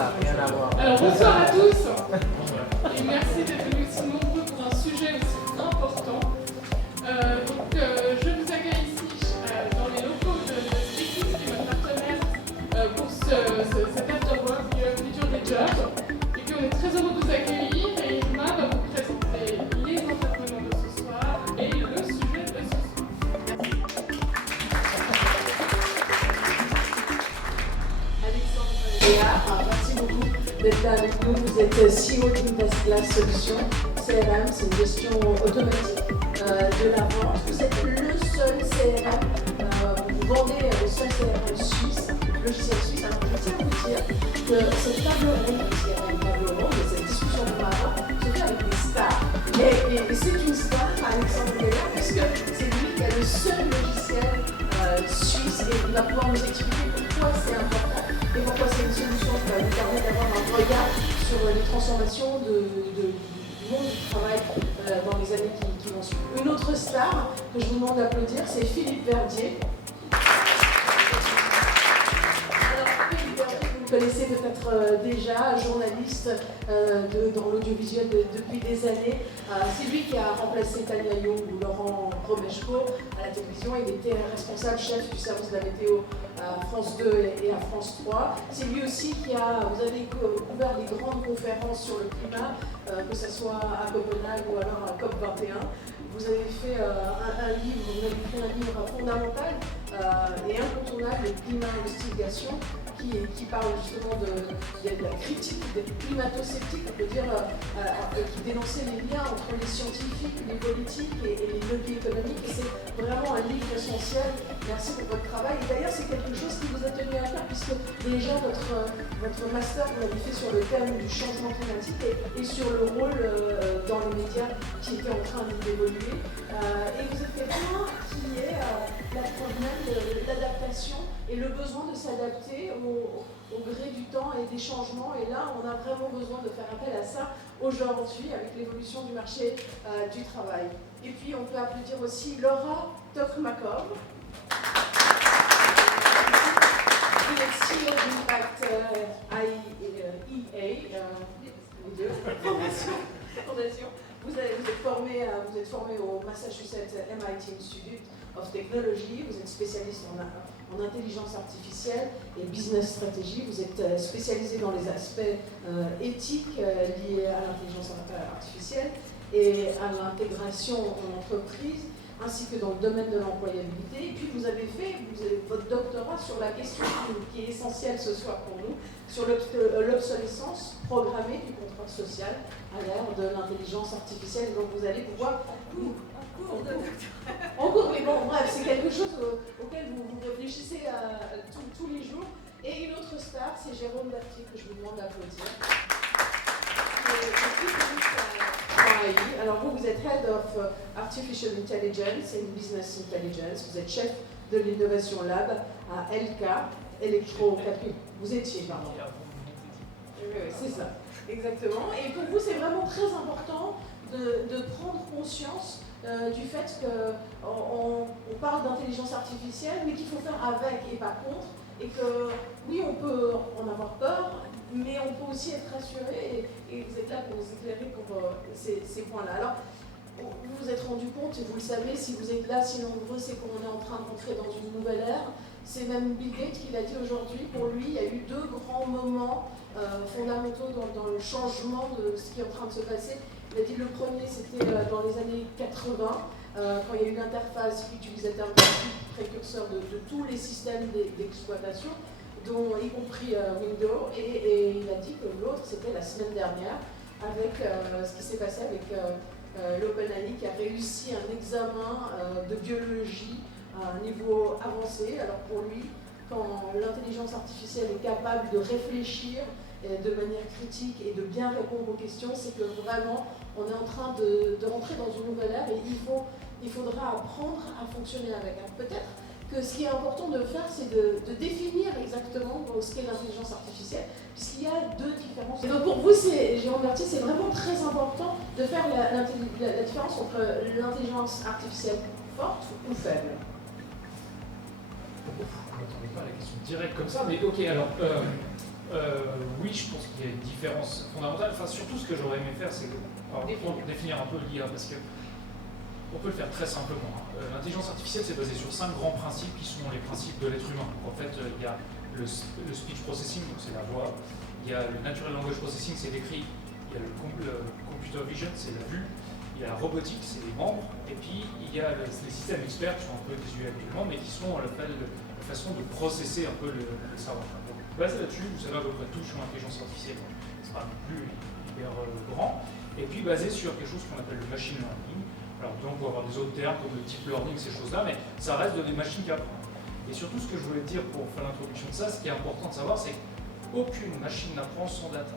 ça, rien à voir. Alors bonsoir à tous et merci d'être venus si nombreux pour un sujet aussi important. Je vous accueille ici dans les locaux de SpaceX, qui est notre partenaire pour cet afterwork du futur des jobs. Et puis on est très heureux de vous accueillir et Irma va vous présenter les intervenants de ce soir et le sujet de ce soir. Alexandre Léa, merci beaucoup d'être là avec nous. Vous êtes CEO d'Investglass Solutions. CRM, c'est une gestion automatique de la vente. Vous êtes le seul CRM, vous vendez le seul CRM suisse, logiciel suisse. Alors je tiens à vous dire que cette table ronde, parce qu'il y a une table ronde, et cette discussion de matin se fait avec des stars. Et c'est une star, Alexandre Léa, puisque c'est lui qui a le seul logiciel suisse et il va pouvoir nous expliquer pourquoi c'est important et pourquoi c'est une solution qui va nous permettre d'avoir un regard sur les transformations du monde du travail dans les années qui vont suivre. Une autre star que je vous demande d'applaudir, c'est Philippe Verdier. Vous connaissez peut-être déjà, journaliste dans l'audiovisuel depuis des années. C'est lui qui a remplacé Tania Young ou Laurent Romeshko à la télévision. Il était responsable chef du service de la météo à France 2 et à France 3. C'est lui aussi qui vous avez couvert les grandes conférences sur le climat, que ce soit à Copenhague ou alors à COP21. Vous avez fait un livre, vous avez écrit un livre fondamental et incontournable, le Climat Investigation, qui parle justement de la critique des climato-sceptiques, on peut dire, qui dénonçait les liens entre les scientifiques, les politiques et les lobbies économiques. Et c'est vraiment un livre essentiel. Merci pour votre travail. Et d'ailleurs, c'est quelque chose qui vous a tenu à cœur, puisque déjà votre master, vous l'avez fait sur le thème du changement climatique et sur le rôle dans les médias qui était en train d'évoluer. Et vous êtes quelqu'un qui est la preuve même de l'adaptation et le besoin de s'adapter au gré du temps et des changements. Et là, on a vraiment besoin de faire appel à ça aujourd'hui avec l'évolution du marché du travail. Et puis, on peut applaudir aussi Laura Tokmakov. Vous êtes CEO d'Impact EA, fondation. Vous êtes formé au Massachusetts MIT Institute of Technology, vous êtes spécialiste en intelligence artificielle et business strategy, vous êtes spécialisé dans les aspects éthiques liés à l'intelligence artificielle et à l'intégration en entreprise, ainsi que dans le domaine de l'employabilité. Et puis vous avez fait votre doctorat sur la question qui est essentielle ce soir pour nous, sur l'obsolescence programmée du contrat social à l'ère de l'intelligence artificielle. Donc vous allez pouvoir... En cours, mais bon, bref, c'est quelque chose auquel vous réfléchissez tous les jours. Et une autre star, c'est Jérôme Berthier, que je vous demande d'applaudir. Alors vous êtes Head of Artificial Intelligence and Business Intelligence, vous êtes chef de l'Innovation Lab à LK, Electrocapil. Vous étiez, pardon. C'est ça, exactement. Et pour vous, c'est vraiment très important de prendre conscience du fait qu'on parle d'intelligence artificielle, mais qu'il faut faire avec et pas contre, et que oui, on peut en avoir peur, mais on peut aussi être rassuré, et vous êtes là pour nous éclairer pour ces points-là. Alors, vous vous êtes rendu compte, et vous le savez, si vous êtes là si nombreux, c'est qu'on est en train d'entrer dans une nouvelle ère. C'est même Bill Gates qui l'a dit aujourd'hui. Pour lui, il y a eu deux grands moments fondamentaux dans le changement de ce qui est en train de se passer. Il a dit le premier, c'était dans les années 80, quand il y a eu l'interface utilisateur précurseur de tous les systèmes d'exploitation, dont y compris Windows, et il a dit que l'autre, c'était la semaine dernière, avec ce qui s'est passé avec l'OpenAI, qui a réussi un examen de biologie à un niveau avancé. Alors pour lui, quand l'intelligence artificielle est capable de réfléchir de manière critique et de bien répondre aux questions, c'est que vraiment on est en train de rentrer dans une nouvelle ère et il faudra apprendre à fonctionner avec. Alors peut-être que ce qui est important de faire, c'est de définir exactement ce qu'est l'intelligence artificielle, puisqu'il y a deux différences. Et donc pour vous, Jérôme Berthier, c'est vraiment très important de faire la différence entre l'intelligence artificielle forte ou faible. Je ne m'attendais pas à la question directe comme ça, mais ok, alors Oui, je pense qu'il y a une différence fondamentale. Enfin, surtout, ce que j'aurais aimé faire, c'est définir un peu l'IA, parce que on peut le faire très simplement. L'intelligence artificielle, c'est basé sur 5 grands principes qui sont les principes de l'être humain. En fait, il y a le speech processing, donc c'est la voix. Il y a le natural language processing, c'est l'écrit. Il y a le computer vision, c'est la vue. Il y a la robotique, c'est les membres. Et puis, il y a les systèmes experts qui sont un peu désuets actuellement, mais qui sont la façon de processer un peu le savoir. Donc, basé là-dessus, vous savez à peu près tout sur l'intelligence artificielle. C'est pas non plus hyper grand. Et puis, basé sur quelque chose qu'on appelle le machine learning. Alors, donc, on peut avoir des autres termes comme le deep learning, ces choses-là, mais ça reste des machines qui apprennent. Et surtout, ce que je voulais dire pour faire l'introduction de ça, ce qui est important de savoir, c'est qu'aucune machine n'apprend sans data.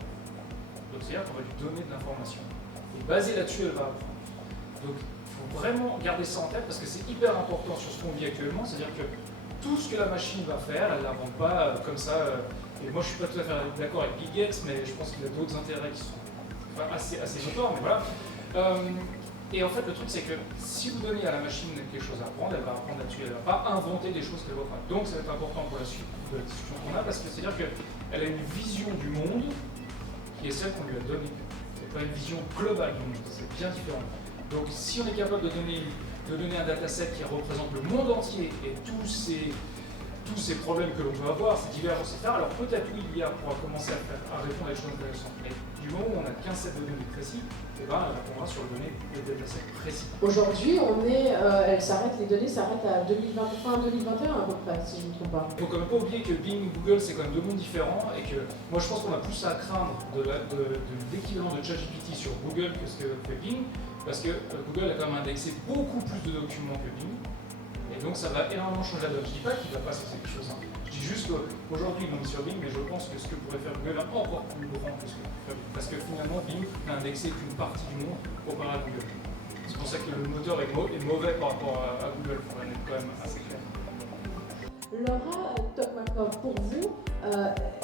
Donc, c'est-à-dire qu'on va lui donner de l'information. Et basé là-dessus, elle va apprendre. Donc, il faut vraiment garder ça en tête parce que c'est hyper important sur ce qu'on vit actuellement. C'est-à-dire que tout ce que la machine va faire, elle ne l'invente pas comme ça. Et moi, je ne suis pas tout à fait d'accord avec Bill Gates, mais je pense qu'il y a d'autres intérêts qui sont assez notoires, mais voilà. Et en fait, le truc, c'est que si vous donnez à la machine quelque chose à apprendre, elle va apprendre là-dessus, elle ne va pas inventer des choses qu'elle va faire. Donc, ça va être important pour la suite de la discussion qu'on a, parce que c'est-à-dire qu'elle a une vision du monde qui est celle qu'on lui a donnée. C'est pas une vision globale du monde, c'est bien différent. Donc, si on est capable de donner un dataset qui représente le monde entier et tous ces problèmes que l'on peut avoir, ces divergences, etc., alors peut-être oui, l'IA pourra commencer à répondre à des choses intéressantes. Mais du moment où on n'a qu'un set de données précis, eh ben, elle répondra sur le dataset précis. Aujourd'hui, les données s'arrêtent à fin 2021 à peu près, si je ne me trompe pas. Il ne faut quand même pas oublier que Bing et Google, c'est quand même deux mondes différents et que moi je pense qu'on a plus à craindre de l'équivalent de ChatGPT sur Google que ce que fait Bing, parce que Google a quand même indexé beaucoup plus de documents que Bing. Et donc ça va énormément changer la donne. Je ne dis pas qu'il ne va pas se passer quelque chose. Je dis juste qu'aujourd'hui, ils l'ont mis sur Bing, mais je pense que ce que pourrait faire Google est encore plus grand que ce que pourrait faire Bing. Parce que finalement, Bing n'a indexé qu'une partie du monde comparé à Google. C'est pour ça que le moteur est mauvais par rapport à Google. Il faudrait être quand même assez clair. Laura Tokmakov, pour vous,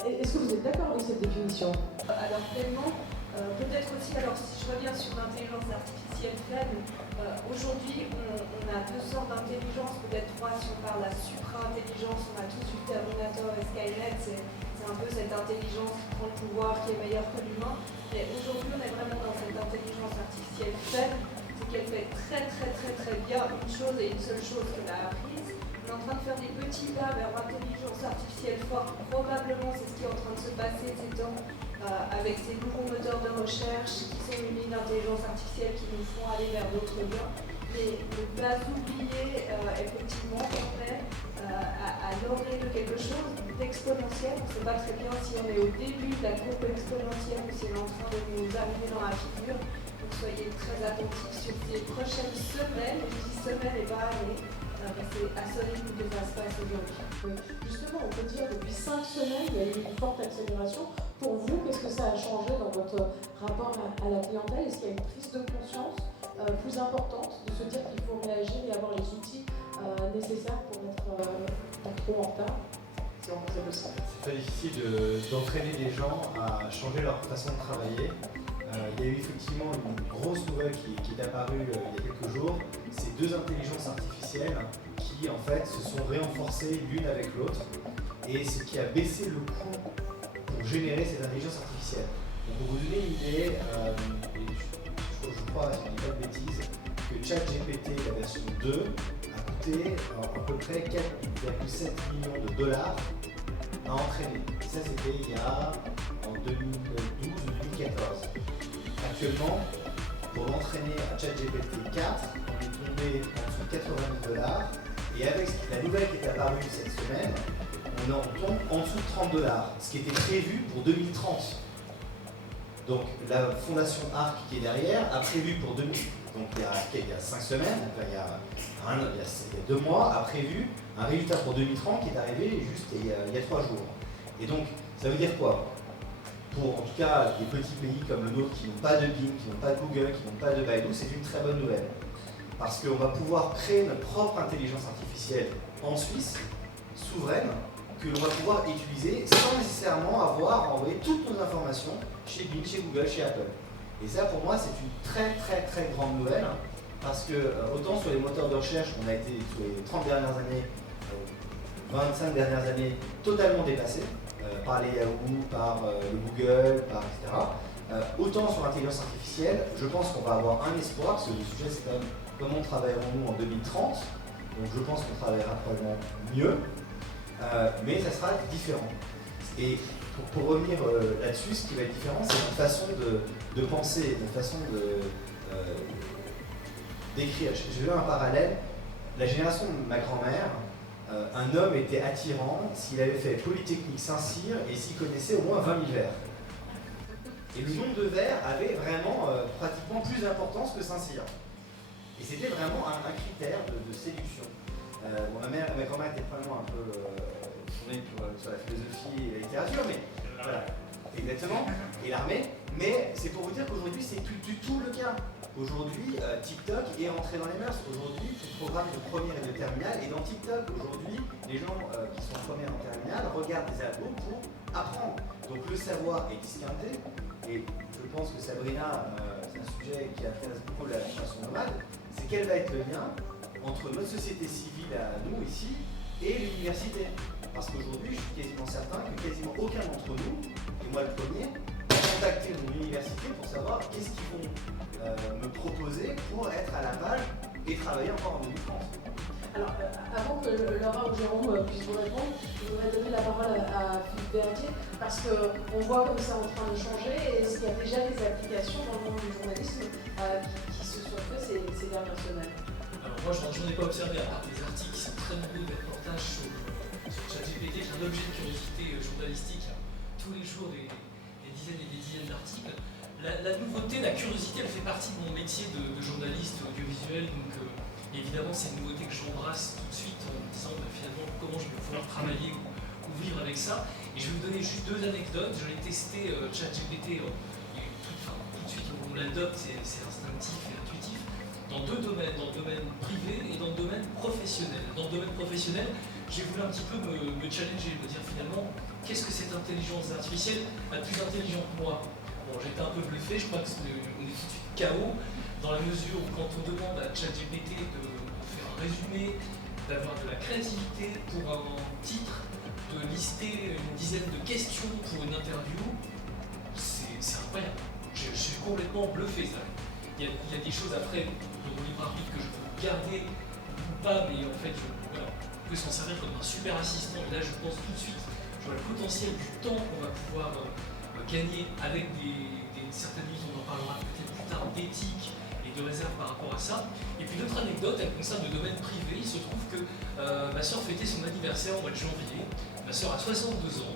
est-ce que vous êtes d'accord avec cette définition? Alors pleinement, peut-être aussi, alors si je reviens sur l'intelligence artificielle faible, aujourd'hui on a deux sortes d'intelligence, peut-être trois si on parle de la supra-intelligence, on a tous vu Terminator et Skynet, c'est un peu cette intelligence qui prend le pouvoir, qui est meilleure que l'humain, mais aujourd'hui on est vraiment dans cette intelligence artificielle faible, c'est qu'elle fait très bien une chose et une seule chose qu'elle a apprise. On est en train de faire des petits pas vers l'intelligence artificielle forte, probablement c'est ce qui est en train de se passer ces temps, avec ces nouveaux moteurs de recherche qui sont munis d'intelligence artificielle qui nous font aller vers d'autres lieux. Mais ne pas oublier effectivement qu'on est à l'orée de quelque chose d'exponentiel. On ne sait pas très bien si on est au début de la courbe exponentielle ou si elle est en train de nous arriver dans la figure. Donc soyez très attentifs sur ces prochaines semaines, je dis semaines et pas années. C'est à ce rythme que ça se passe aujourd'hui. Justement, on peut dire que depuis 5 semaines, il y a eu une forte accélération. Pour vous, qu'est-ce que ça a changé dans votre rapport à la clientèle? Est-ce qu'il y a une prise de conscience plus importante de se dire qu'il faut réagir et avoir les outils nécessaires pour être pas trop en retard? Si on peut ça. C'est très difficile d'entraîner les gens à changer leur façon de travailler. Il y a eu effectivement une grosse nouvelle qui est apparue il y a quelques jours. C'est deux intelligences artificielles qui en fait se sont renforcées l'une avec l'autre et ce qui a baissé le coût pour générer cette intelligence artificielle. Donc pour vous donner une idée, je crois, si je ne dis pas de bêtises, que ChatGPT, la version 2, a coûté à peu près 4,7 millions de dollars à entraîner. Et ça c'était il y a en 2012 ou 2014. Actuellement, pour l'entraîner à ChatGPT 4, on est tombé en dessous de 80 $. Et avec la nouvelle qui est apparue cette semaine, on tombe en dessous de 30 $, ce qui était prévu pour 2030. Donc la fondation ARC qui est derrière a prévu pour 2000, donc il y a 5 semaines, enfin, il y a 2 mois, a prévu un résultat pour 2030 qui est arrivé juste il y a 3 jours. Et donc ça veut dire quoi? Pour en tout cas des petits pays comme le nôtre qui n'ont pas de Bing, qui n'ont pas de Google, qui n'ont pas de Baidu, c'est une très bonne nouvelle. Parce qu'on va pouvoir créer notre propre intelligence artificielle en Suisse, souveraine, que l'on va pouvoir utiliser sans nécessairement avoir à envoyer toutes nos informations chez Bing, chez Google, chez Apple. Et ça pour moi c'est une très grande nouvelle, parce que autant sur les moteurs de recherche, on a été sur les 30 dernières années, 25 dernières années, totalement dépassé. par les Yahoo, par le Google, etc. Autant sur l'intelligence artificielle, je pense qu'on va avoir un espoir, parce que le sujet c'est quand même comment travaillerons-nous en 2030. Donc je pense qu'on travaillera probablement mieux, mais ça sera différent. Et pour revenir là-dessus, ce qui va être différent, c'est notre façon de penser, notre façon d'écrire. Je vais un parallèle. La génération de ma grand-mère, un homme était attirant s'il avait fait Polytechnique Saint-Cyr et s'il connaissait au moins 20 000 vers. Et le nombre de vers avait vraiment pratiquement plus d'importance que Saint-Cyr. Et c'était vraiment un critère de séduction. Ma grand-mère était probablement un peu tournée sur la philosophie et la littérature, mais voilà, exactement, et l'armée. Mais c'est pour vous dire qu'aujourd'hui, c'est plus du tout le cas. Aujourd'hui, TikTok est rentré dans les mœurs. Aujourd'hui, tout programme de première et de terminale. Et dans TikTok, aujourd'hui, les gens qui sont en première et en terminale regardent des ados pour apprendre. Donc le savoir est disquinté. Et je pense que Sabrina, c'est un sujet qui intéresse beaucoup la génération nomade. C'est quel va être le lien entre notre société civile à nous ici et l'université. Parce qu'aujourd'hui, je suis quasiment certain que quasiment aucun d'entre nous, et moi le premier, a contacté mon université pour savoir qu'est-ce qu'ils vont me proposer pour être à la page et travailler encore en 2030. Alors, avant que Laura ou Jérôme puissent vous répondre, je voudrais donner la parole à Philippe Verdier, parce qu'on voit comme ça en train de changer, et il y a déjà des applications dans le monde du journalisme qui se sont faites ces dernières semaines. Alors moi, je n'en ai pas observé, à part des articles qui sont très nombreux, des reportages sur ChatGPT, qui est un objet de curiosité journalistique. Tous les jours, des dizaines et des dizaines d'articles. La nouveauté, la curiosité, elle fait partie de mon métier de journaliste audiovisuel, donc évidemment c'est une nouveauté que j'embrasse tout de suite en me disant finalement comment je vais pouvoir travailler ou vivre avec ça. Et je vais vous donner juste deux anecdotes. Je l'ai testé ChatGPT tout de suite on l'adopte, c'est instinctif et intuitif, dans deux domaines, dans le domaine privé et dans le domaine professionnel. Dans le domaine professionnel, j'ai voulu un petit peu me challenger, me dire finalement qu'est-ce que cette intelligence artificielle a de plus intelligent que moi. Bon, j'étais un peu bluffé, je crois qu'on est tout de suite KO, dans la mesure où quand on demande à ChatGPT de faire un résumé, d'avoir de la créativité pour un titre, de lister une dizaine de questions pour une interview, c'est incroyable. Je suis complètement bluffé, ça. Il y a des choses après de mon libre arbitre que je peux garder ou pas, mais en fait, voilà, on peut s'en servir comme un super assistant. Et là, je pense tout de suite, je vois le potentiel du temps qu'on va pouvoir gagner avec certaines limites, on en parlera peut-être plus tard, d'éthique et de réserve par rapport à ça. Et puis l'autre anecdote, elle concerne le domaine privé. Il se trouve que ma soeur fêtait son anniversaire au mois de janvier. Ma soeur a 62 ans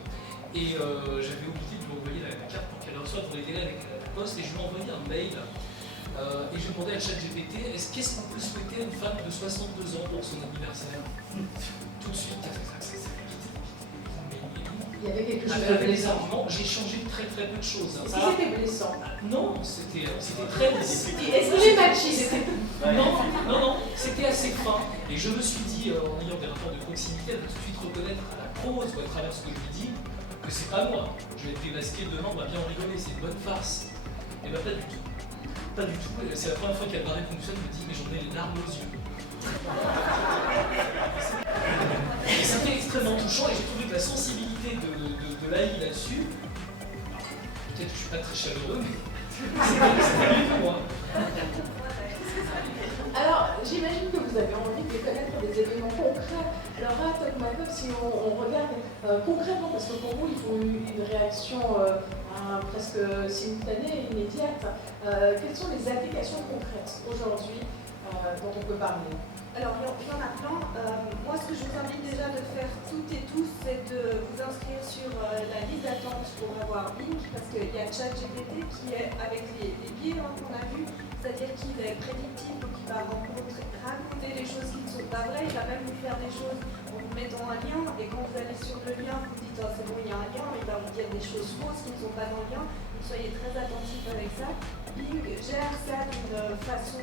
et j'avais oublié de lui envoyer la carte pour qu'elle reçoive pour les délais avec la poste, et je lui ai envoyé un mail et j'ai demandé à ChatGPT qu'est-ce qu'on peut souhaiter à une femme de 62 ans pour son anniversaire. Tout de suite, il y avait quelque chose avec de les blessant. arguments, j'ai changé très peu de choses. Est-ce que c'était blessant? Non, c'était très... Est-ce que j'ai machiste? Non, c'était assez fin. Et je me suis dit, en ayant des rapports de proximité, elle va tout de suite reconnaître à la prose ou à travers ce que je lui dis, que c'est pas moi. Je vais être démasqué demain, on va bien en rigoler, c'est une bonne farce. Et bien pas du tout. Pas du tout. C'est la première fois qu'elle m'a répondu ça, elle me dit, mais j'en ai les larmes aux yeux. Et c'était extrêmement touchant, et j'ai trouvé que la sensibilité de l'AI là-dessus, peut-être que je suis pas très chaleureux, mais c'était mieux que moi. Alors, j'imagine que vous avez envie de connaître des éléments concrets. Alors là, Top Makeup, si on regarde concrètement, parce que pour vous, il faut une réaction presque simultanée, immédiate, quelles sont les applications concrètes aujourd'hui dont on peut parler? Alors, il y en a plein. Moi, ce que je vous invite déjà de faire toutes et tous, c'est de vous inscrire sur la liste d'attente pour avoir Bing, parce qu'il y a ChatGPT qui est avec les biais qu'on a vus, c'est-à-dire qu'il est prédictif, donc il va raconter des choses qui ne sont pas vraies, il va même vous faire des choses en vous mettant un lien, et quand vous allez sur le lien, vous dites oh, c'est bon, il y a un lien, mais il va vous dire des choses fausses qui ne sont pas dans le lien, donc soyez très attentifs avec ça. Bing gère ça d'une façon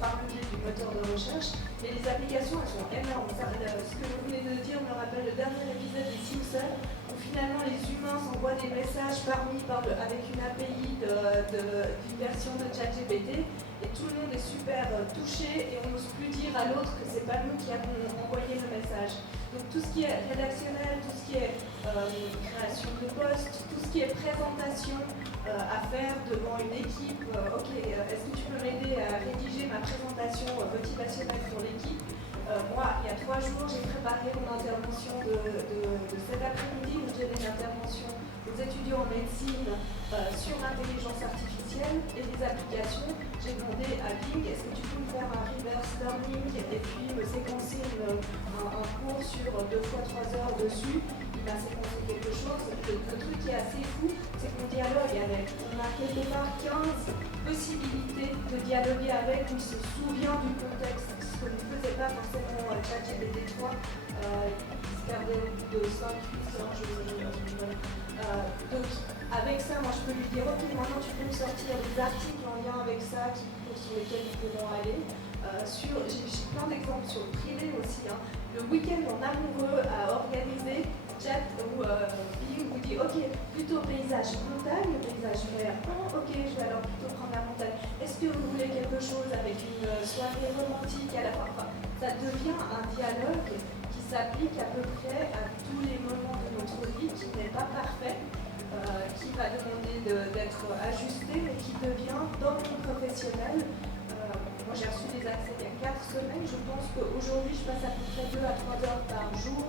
farfelue du moteur de recherche, mais les applications elles sont énormes. Ce que vous venez de dire me rappelle le dernier épisode des Simpsons, où finalement les humains s'envoient des messages avec une API d'une version de ChatGPT, et tout le monde est super touché, et on n'ose plus dire à l'autre que c'est pas nous qui avons envoyé le message. Donc tout ce qui est rédactionnel, tout ce qui est création de poste, tout ce qui est présentation à faire devant une équipe. Ok, est-ce que tu peux m'aider à rédiger ma présentation motivationnelle pour l'équipe? Moi, il y a 3 jours, j'ai préparé mon intervention de cet après-midi où je donnais une intervention aux étudiants en médecine sur l'intelligence artificielle et les applications. J'ai demandé à Bing, est-ce que tu peux me faire un reverse learning et puis me séquencer un cours sur 2 fois 3 heures dessus. Il m'a séquencé quelque chose. Le truc qui est assez fou, c'est qu'on dialogue avec. On a quelque part 15 possibilités de dialoguer avec, où il se souvient du contexte, ce que ne faisait pas forcément ChatGPT 3, qui se perdait au bout de 5-8 ans, donc avec ça, moi je peux lui dire, ok, maintenant tu peux me sortir des articles en lien avec ça sur lesquels ils pourront aller. J'ai plein d'exemples sur le privé aussi. Hein. Le week-end en amoureux à organiser, chat où Bing vous dit, ok, plutôt paysage montagne, paysage vert. Oh, ok, je vais alors plutôt prendre la montagne. Est-ce que vous voulez quelque chose avec une soirée romantique à la fin? Enfin, ça devient un dialogue qui s'applique à peu près à tous les moments de notre vie, qui n'est pas parfait, qui va demander d'être ajusté, mais qui devient dans le monde professionnel. Moi j'ai reçu des accès il y a 4 semaines, je pense qu'aujourd'hui je passe à peu près 2 à 3 heures par jour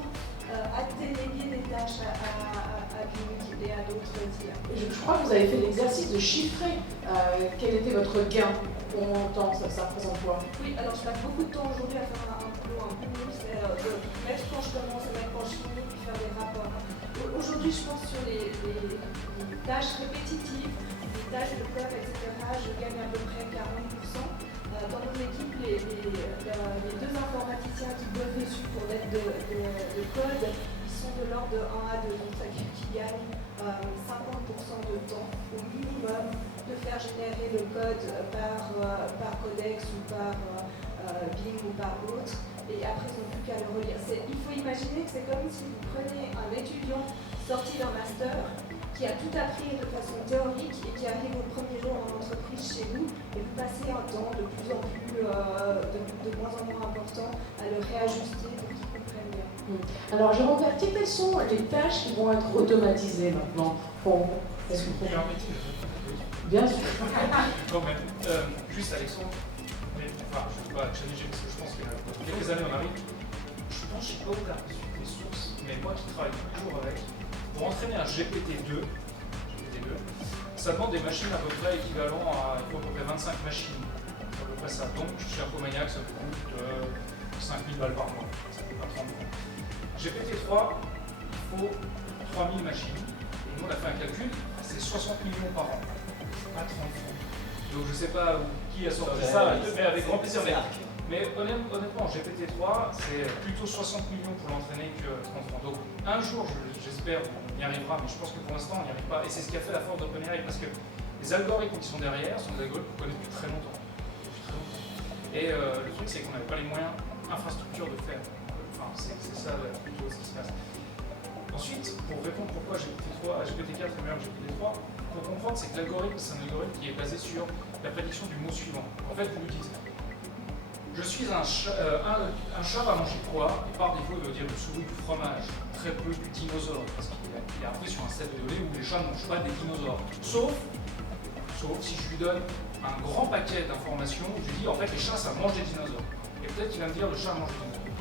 à déléguer des tâches à Bing et à d'autres IA. Je crois que vous avez fait l'exercice de chiffrer quel était votre gain en temps, ça représente quoi? Oui, alors je passe beaucoup de temps aujourd'hui à faire un boulot un peu nul, c'est de mettre quand je commence et mettre quand je finis, puis faire des rapports. Aujourd'hui je pense sur les tâches répétitives, les tâches de code, etc., je gagne à peu près 40%. Dans mon équipe, les 2 informaticiens qui bossent dessus pour l'aide de code, ils sont de l'ordre de 1 à 2, donc ça qui gagnent 50% de temps au minimum de faire générer le code par Codex ou par Bing ou par autre, et après ils n'ont plus qu'à le relire. Il faut imaginer que c'est comme si vous preniez un étudiant sorti d'un master qui a tout appris de façon théorique et qui arrive au premier jour en entreprise chez vous, et vous passez un temps de plus en plus, de moins en moins important à le réajuster pour qu'il comprenne bien. Alors, je regarde, quelles sont les tâches qui vont être automatisées maintenant? Est-ce que vous pouvez... Bien sûr. Non, mais juste Alexandre, mais, enfin, je ne sais pas challenger parce que je pense qu'il y a quelques années on arrive. Je pense, je ne sais pas où tu as reçu des sources, mais moi qui travaille tous les jours avec, pour entraîner un GPT-2, ça demande des machines à peu près équivalent à, il faut à peu près 25 machines. C'est à peu près ça. Donc, chez Infomaniac, ça coûte 5000 balles par mois. Ça ne coûte pas 30 francs. GPT-3, il faut 3000 machines. Et nous, on a fait un calcul, c'est 60 millions par an. Pas 30 francs. Donc, je ne sais pas qui a sorti ça, mais avec grand plaisir. Mais honnêtement, GPT-3, c'est plutôt 60 millions pour l'entraîner que 30 francs. Donc, un jour, j'espère, on y arrivera, mais je pense que pour l'instant, on n'y arrive pas. Et c'est ce qui a fait la force d'OpenAI, parce que les algorithmes qui sont derrière sont des algorithmes qu'on connaît depuis très longtemps. Et le truc, c'est qu'on n'avait pas les moyens infrastructure de faire. Enfin, c'est ça plutôt ce qui se passe. Ensuite, pour répondre pourquoi GPT-4 est meilleur que GPT-3, pour comprendre, c'est que l'algorithme, c'est un algorithme qui est basé sur la prédiction du mot suivant. En fait, vous lui dites, je suis un chat va manger quoi? Et par défaut, il veut dire du souris, du fromage, très peu du dinosaure, parce qu'il a appris sur un set de données où les chats ne mangent pas des dinosaures. Sauf si je lui donne un grand paquet d'informations où je lui dis en fait les chats ça mange des dinosaures. Et peut-être qu'il va me dire le chat mange des dinosaures.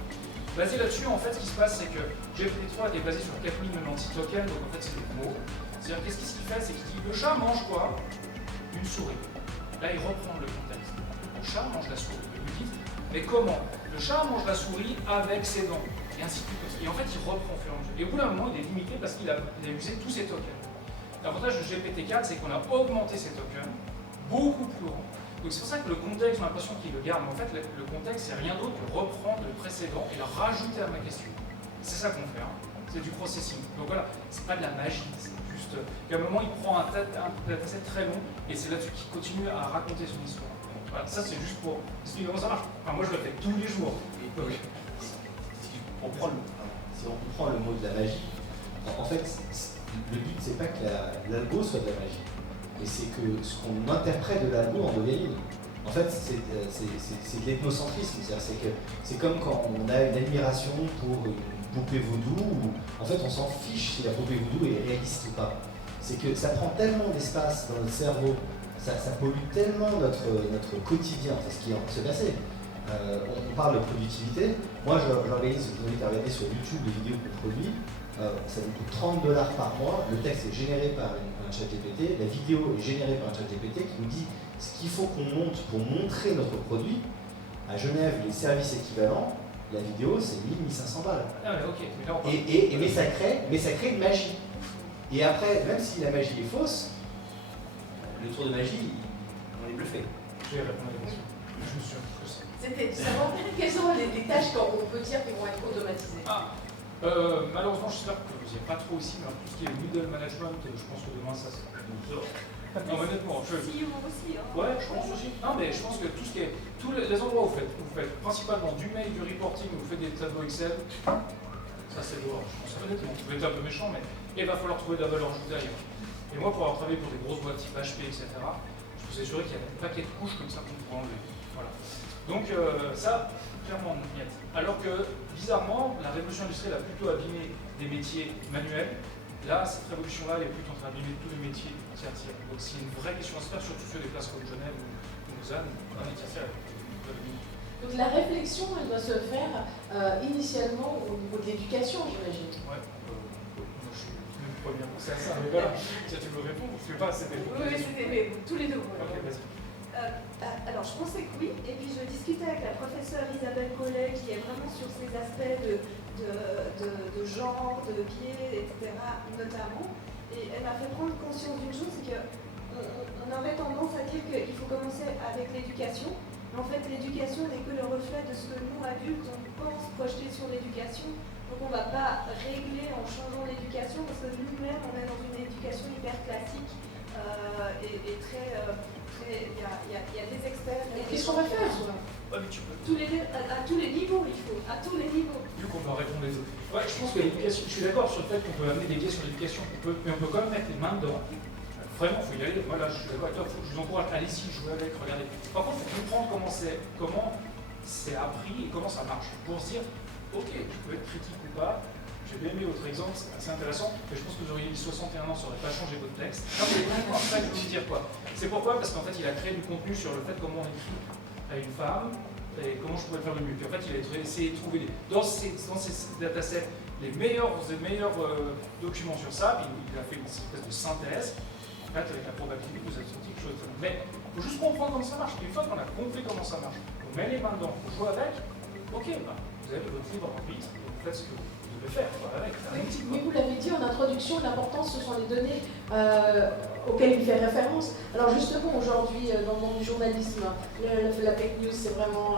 Basé là-dessus, en fait, ce qui se passe, c'est que GPT-3 est basé sur 4096 tokens, donc en fait c'est des mots. C'est-à-dire qu'est-ce qu'il fait? C'est qu'il dit le chat mange quoi? Une souris. Là, il reprend le contexte. Le chat mange la souris. Vous lui dites, mais comment? Le chat mange la souris avec ses dents. Et ainsi de suite. Et en fait, il reprend au fur et à mesure. Et au bout d'un moment, il est limité parce qu'il a usé tous ses tokens. L'avantage de GPT-4, c'est qu'on a augmenté ces tokens beaucoup plus grand. Donc c'est pour ça que le contexte, j'ai l'impression qu'il le garde, mais en fait, le contexte, c'est rien d'autre que reprendre le précédent et le rajouter à ma question. C'est ça qu'on fait, hein. C'est du processing. Donc voilà, c'est pas de la magie, c'est juste qu'à un moment, il prend un dataset très long et c'est là-dessus qu'il continue à raconter son histoire. Voilà, ça c'est juste pour expliquer comment ça marche. Enfin, moi, je le fais tous les jours. Donc, Si on prend le mot de la magie, en fait, le but, c'est pas que l'algo soit de la magie, mais c'est que ce qu'on interprète de l'algo en devienne une. En fait, c'est de l'ethnocentrisme. C'est comme quand on a une admiration pour une poupée vaudou, où en fait on s'en fiche si la poupée vaudou est réaliste ou pas. C'est que ça prend tellement d'espace dans notre cerveau, ça pollue tellement notre quotidien, c'est ce qui est en train de se passer. On parle de productivité. Moi, j'organise, vous invite à regarder sur YouTube les vidéos qu'on produit. Ça nous coûte $30 par mois. Le texte est généré par un ChatGPT. La vidéo est générée par un ChatGPT qui nous dit ce qu'il faut qu'on monte pour montrer notre produit. À Genève, les services équivalents, la vidéo, c'est 1 500 balles. Ah, mais ok. Mais ça crée une magie. Et après, même si la magie est fausse, le tour de magie, on est bluffé. Je vais répondre à la question. Je me suis frustré. C'était de savoir quelles sont les tâches qu'on peut dire qui vont être automatisées. Malheureusement, j'espère que vous n'y êtes pas trop ici, mais tout ce qui est middle management, je pense que demain, ça c'est plus dehors. Non, honnêtement, CEO aussi, hein. Ouais, je pense aussi. Non, mais je pense que tout ce qui est. Tous les endroits où vous faites principalement du mail, du reporting, où vous faites des tableaux Excel, ça c'est dehors. Je pense honnêtement. Je vais être un peu méchant, mais il va falloir trouver de la valeur ajoutée ailleurs. Et moi, pour avoir travaillé pour des grosses boîtes type HP, etc., je peux vous assurer qu'il y a un paquet de couches comme ça qu'on peut enlever. Voilà. Donc, ça, clairement, niet. Alors que, bizarrement, la révolution industrielle a plutôt abîmé des métiers manuels. Là, cette révolution-là, elle est plutôt en train d'abîmer tous les métiers tertiaires. Donc, c'est une vraie question à se faire, surtout sur des places comme Genève ou Lausanne, dans les tertiaires. Donc la réflexion, elle doit se faire initialement au niveau de l'éducation, j'imagine. Ouais, moi je suis le premier à penser à ça, mais voilà, tiens, tu veux répondre? Je sais pas, c'était. Oui, c'était tous les deux. Ok, vas-y. Alors je pensais que oui, et puis je discutais avec la professeure Isabelle Collet qui est vraiment sur ces aspects de genre, de biais, etc. notamment, et elle m'a fait prendre conscience d'une chose, c'est qu'on aurait tendance à dire qu'il faut commencer avec l'éducation, mais en fait l'éducation n'est que le reflet de ce que nous adultes on pense projeter sur l'éducation, donc on ne va pas régler en changeant l'éducation parce que nous-mêmes on est dans une éducation hyper classique et très... Il y a des experts. Qu'est-ce qu'on va faire? Ouais, mais tu peux. À tous les niveaux, il faut. À tous les niveaux. Du coup, on va répondre les autres. Ouais, je pense que l'éducation, je suis d'accord sur le fait qu'on peut amener des biais sur l'éducation, mais on peut quand même mettre les mains dedans. Vraiment, il faut y aller. Moi, là, je suis d'accord avec toi, je vous encourage, allez-y, jouez avec, regardez. Par contre, il faut comprendre comment c'est appris et comment ça marche. Pour se dire, ok, je peux être critique ou pas. J'ai bien aimé votre exemple, c'est assez intéressant, mais je pense que vous auriez mis 61 ans, ça n'aurait pas changé votre texte. Non, mais après, je veux vous dire quoi. C'est pourquoi? Parce qu'en fait, il a créé du contenu sur le fait comment on écrit à une femme et comment je pourrais faire le mieux. Puis en fait, il a essayé de trouver dans ses datasets les meilleurs documents sur ça, puis il a fait une espèce de synthèse. En fait, avec la probabilité que vous avez senti quelque chose de très bon. Mais il faut juste comprendre comment ça marche. Et une fois qu'on a compris comment ça marche, on met les mains dedans, on joue avec, ok, bah, vous avez votre libre arbitre, et vous faites ce que vous faire, avec mais vous l'avez dit en introduction, l'important ce sont les données auxquelles il fait référence. Alors justement aujourd'hui dans le monde du journalisme, la fake news c'est vraiment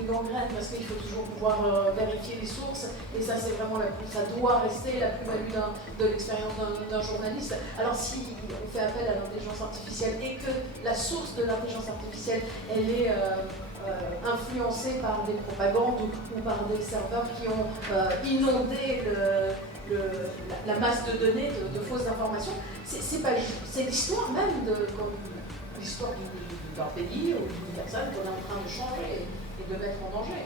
une gangrène parce qu'il faut toujours pouvoir vérifier les sources et ça c'est vraiment ça doit rester la plus-value de l'expérience d'un journaliste. Alors si on fait appel à l'intelligence artificielle et que la source de l'intelligence artificielle elle est influencés par des propagandes ou par des serveurs qui ont inondé la masse de données de fausses informations. C'est l'histoire même l'histoire d'un pays ou d'une personne qu'on est en train de changer et de mettre en danger.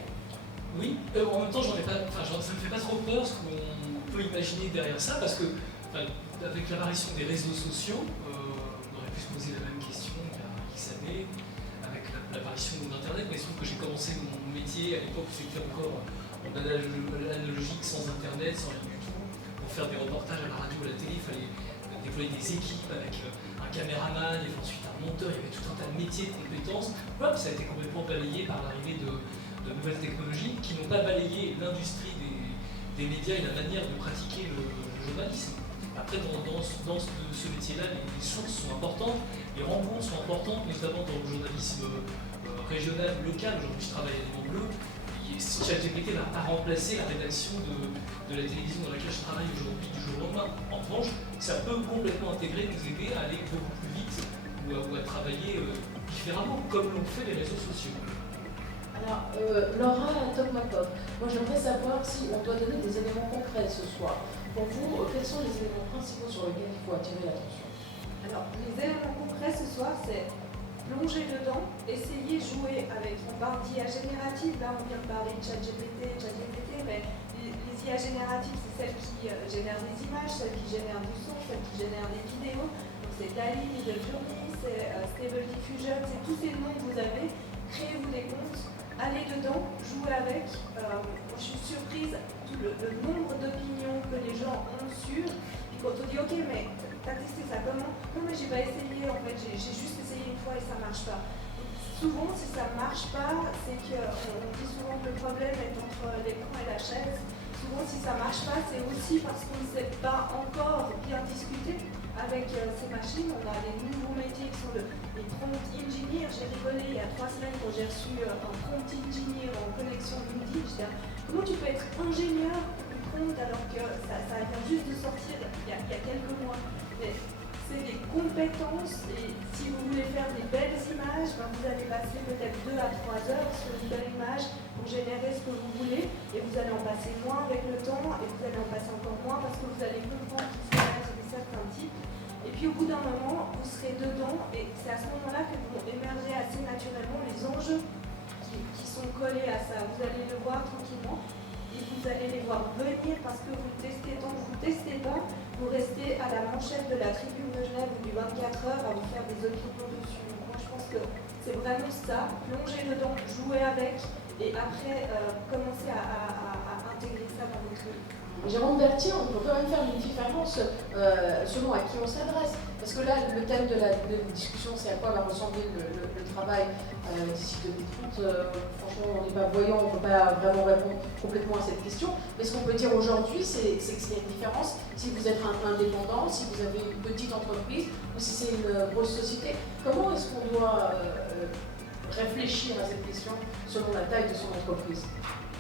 Oui, en même temps, ça me fait pas trop peur ce qu'on peut imaginer derrière ça, parce que avec l'apparition des réseaux sociaux, on aurait pu se poser la même question il y a X années. L'apparition d'Internet, mais il se trouve que j'ai commencé mon métier à l'époque où c'était encore en analogique, sans Internet, sans rien du tout. Pour faire des reportages à la radio ou à la télé, il fallait déployer des équipes avec un caméraman et ensuite un monteur, il y avait tout un tas de métiers, de compétences. Hop, ça a été complètement balayé par l'arrivée de nouvelles technologies qui n'ont pas balayé l'industrie des médias et la manière de pratiquer le journalisme. Après, dans ce métier-là, les sources sont importantes, les rencontres sont importantes, notamment dans le journalisme régional, local. Aujourd'hui, je travaille à Léman Bleu. ChatGPT n'a pas remplacé la rédaction de la télévision dans laquelle je travaille aujourd'hui du jour au lendemain. En revanche, ça peut complètement intégrer, nous aider à aller beaucoup plus vite ou à travailler différemment, comme l'ont fait les réseaux sociaux. Alors, Laura Tokmakov, moi j'aimerais savoir si on doit donner des éléments concrets ce soir. Pour vous, quels sont les éléments principaux sur lesquels il faut attirer l'attention? Alors, les éléments concrets ce soir, c'est plongez dedans, essayez de jouer avec, on parle d'IA générative, là on vient de parler de ChatGPT, mais les IA génératives, c'est celles qui génèrent des images, celles qui génèrent du son, celles qui génèrent des vidéos. Donc c'est DALL-E, Midjourney, c'est Stable Diffusion, c'est tous ces noms que vous avez. Créez-vous des comptes, allez dedans, jouez avec. Je suis surprise le nombre d'opinions que les gens ont sur. Puis quand on dit ok, mais t'as testé ça comment? Non, mais j'ai pas essayé, en fait, j'ai juste essayé une fois et ça marche pas. Souvent, si ça ne marche pas, c'est qu'on dit souvent que le problème est entre l'écran et la chaise. Souvent, si ça ne marche pas, c'est aussi parce qu'on ne sait pas encore bien discuter avec ces machines. On a des nouveaux métiers qui sont les prompt engineers. J'ai rigolé il y a 3 semaines quand j'ai reçu un prompt engineer en connexion LinkedIn. Je disais, comment tu peux être ingénieur du prompt alors que ça vient juste de sortir il y a quelques mois. Mais c'est des compétences et si vous voulez faire des belles images, ben vous allez passer peut-être 2 à 3 heures sur une belle image pour générer ce que vous voulez et vous allez en passer moins avec le temps et vous allez en passer encore moins parce que vous allez comprendre qu'il se passe de certains types. Et puis au bout d'un moment, vous serez dedans et c'est à ce moment-là que vont émerger assez naturellement les enjeux qui sont collés à ça. Vous allez le voir tranquillement et vous allez les voir venir parce que vous testez tant que vous ne testez pas. Vous restez à la manchette de la Tribune de Genève ou du 24 heures à vous faire des opinions dessus. Donc moi je pense que c'est vraiment ça, plonger dedans, jouer avec et après commencer à intégrer ça dans votre vie. Jérôme Berthier, on peut quand même faire une différence selon à qui on s'adresse. Parce que là, le thème de la discussion, c'est à quoi va ressembler le travail d'ici 2030. Franchement, on n'est pas voyant, on ne peut pas vraiment répondre complètement à cette question. Mais ce qu'on peut dire aujourd'hui, c'est qu'il y a une différence si vous êtes un indépendant, si vous avez une petite entreprise ou si c'est une grosse société. Comment est-ce qu'on doit réfléchir à cette question selon la taille de son entreprise?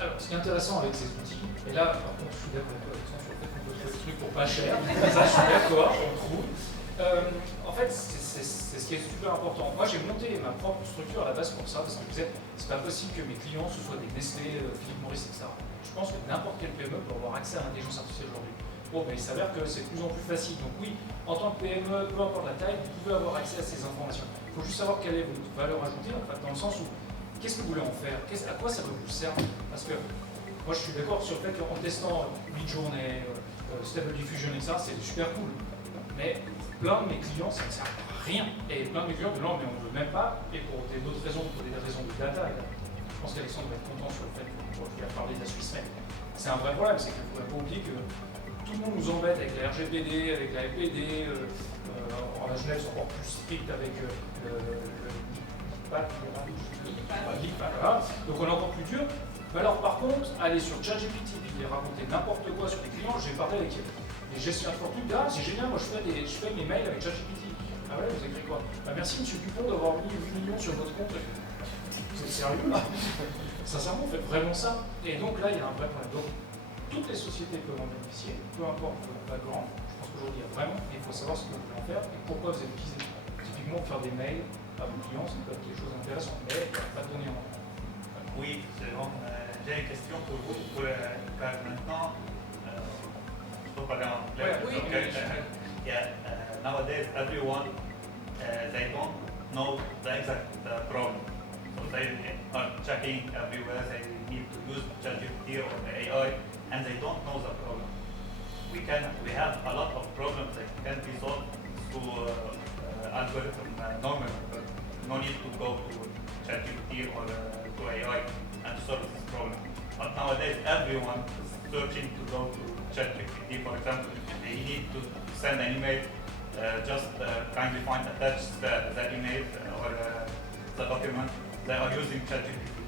Alors, ce qui est intéressant avec ces outils, et là, par contre, je suis d'accord avec toi, sur le fait qu'on peut trouver des trucs pour pas cher, ça, je suis d'accord, on trouve. En fait, c'est ce qui est super important. Moi, j'ai monté ma propre structure à la base pour ça, parce que je disais, c'est pas possible que mes clients, ce soient des Nestlé, Philippe Maurice, etc. Je pense que n'importe quel PME peut avoir accès à l'intelligence artificielle aujourd'hui. Bon, mais il s'avère que c'est de plus en plus facile. Donc oui, en tant que PME, peu importe la taille, vous pouvez avoir accès à ces informations. Il faut juste savoir quelle est votre valeur ajoutée, en fait, dans le sens où qu'est-ce que vous voulez en faire? À quoi ça peut vous servir? Parce que moi je suis d'accord sur le fait qu'en testant Midjourney, Stable Diffusion, etc., c'est super cool. Mais plein de mes clients, ça ne sert à rien. Et plein de mes clients disent non, mais on ne veut même pas. Et pour d'autres raisons, pour des raisons de data, je pense qu'Alexandre va être content sur le fait qu'il a parlé de la Swissmec. C'est un vrai problème, c'est qu'il ne faudrait pas oublier que tout le monde nous embête avec la RGPD, avec la LPD. En Genève, c'est encore plus strict avec voilà. Donc on est encore plus dur. Mais alors par contre, aller sur ChatGPT et raconter n'importe quoi sur les clients, j'ai parlé avec les gestionnaires de fortune, c'est génial, moi je fais mes mails avec ChatGPT. Ah ouais, vous écrivez quoi? Bah merci monsieur Dupont d'avoir mis 8 millions sur votre compte. Vous êtes sérieux là? Sincèrement, on fait vraiment ça. Et donc là, il y a un vrai problème. Donc toutes les sociétés peuvent en bénéficier, peu importe votre background. Je pense qu'aujourd'hui, il y a vraiment, il faut savoir ce que vous voulez en faire et pourquoi vous avez utilisé. Typiquement, faire des mails à vos clients, ça peut être quelque chose d'intéressant, mais pas donner en main. Oui, Jérôme, j'ai une question pour vous, car maintenant, je peux parler en anglais. Oui, okay. Nowadays, everyone, they don't know the exact problem. So they are checking everywhere, they need to use ChatGPT or the AI, and they don't know the problem. We have a lot of problems that can be solved through algorithm, normal algorithm. No need to go to ChatGPT or to AI and solve this problem. But nowadays, everyone is searching to go to ChatGPT. For example, if they need to send an email, just kindly find attached the email or the document. They are using ChatGPT.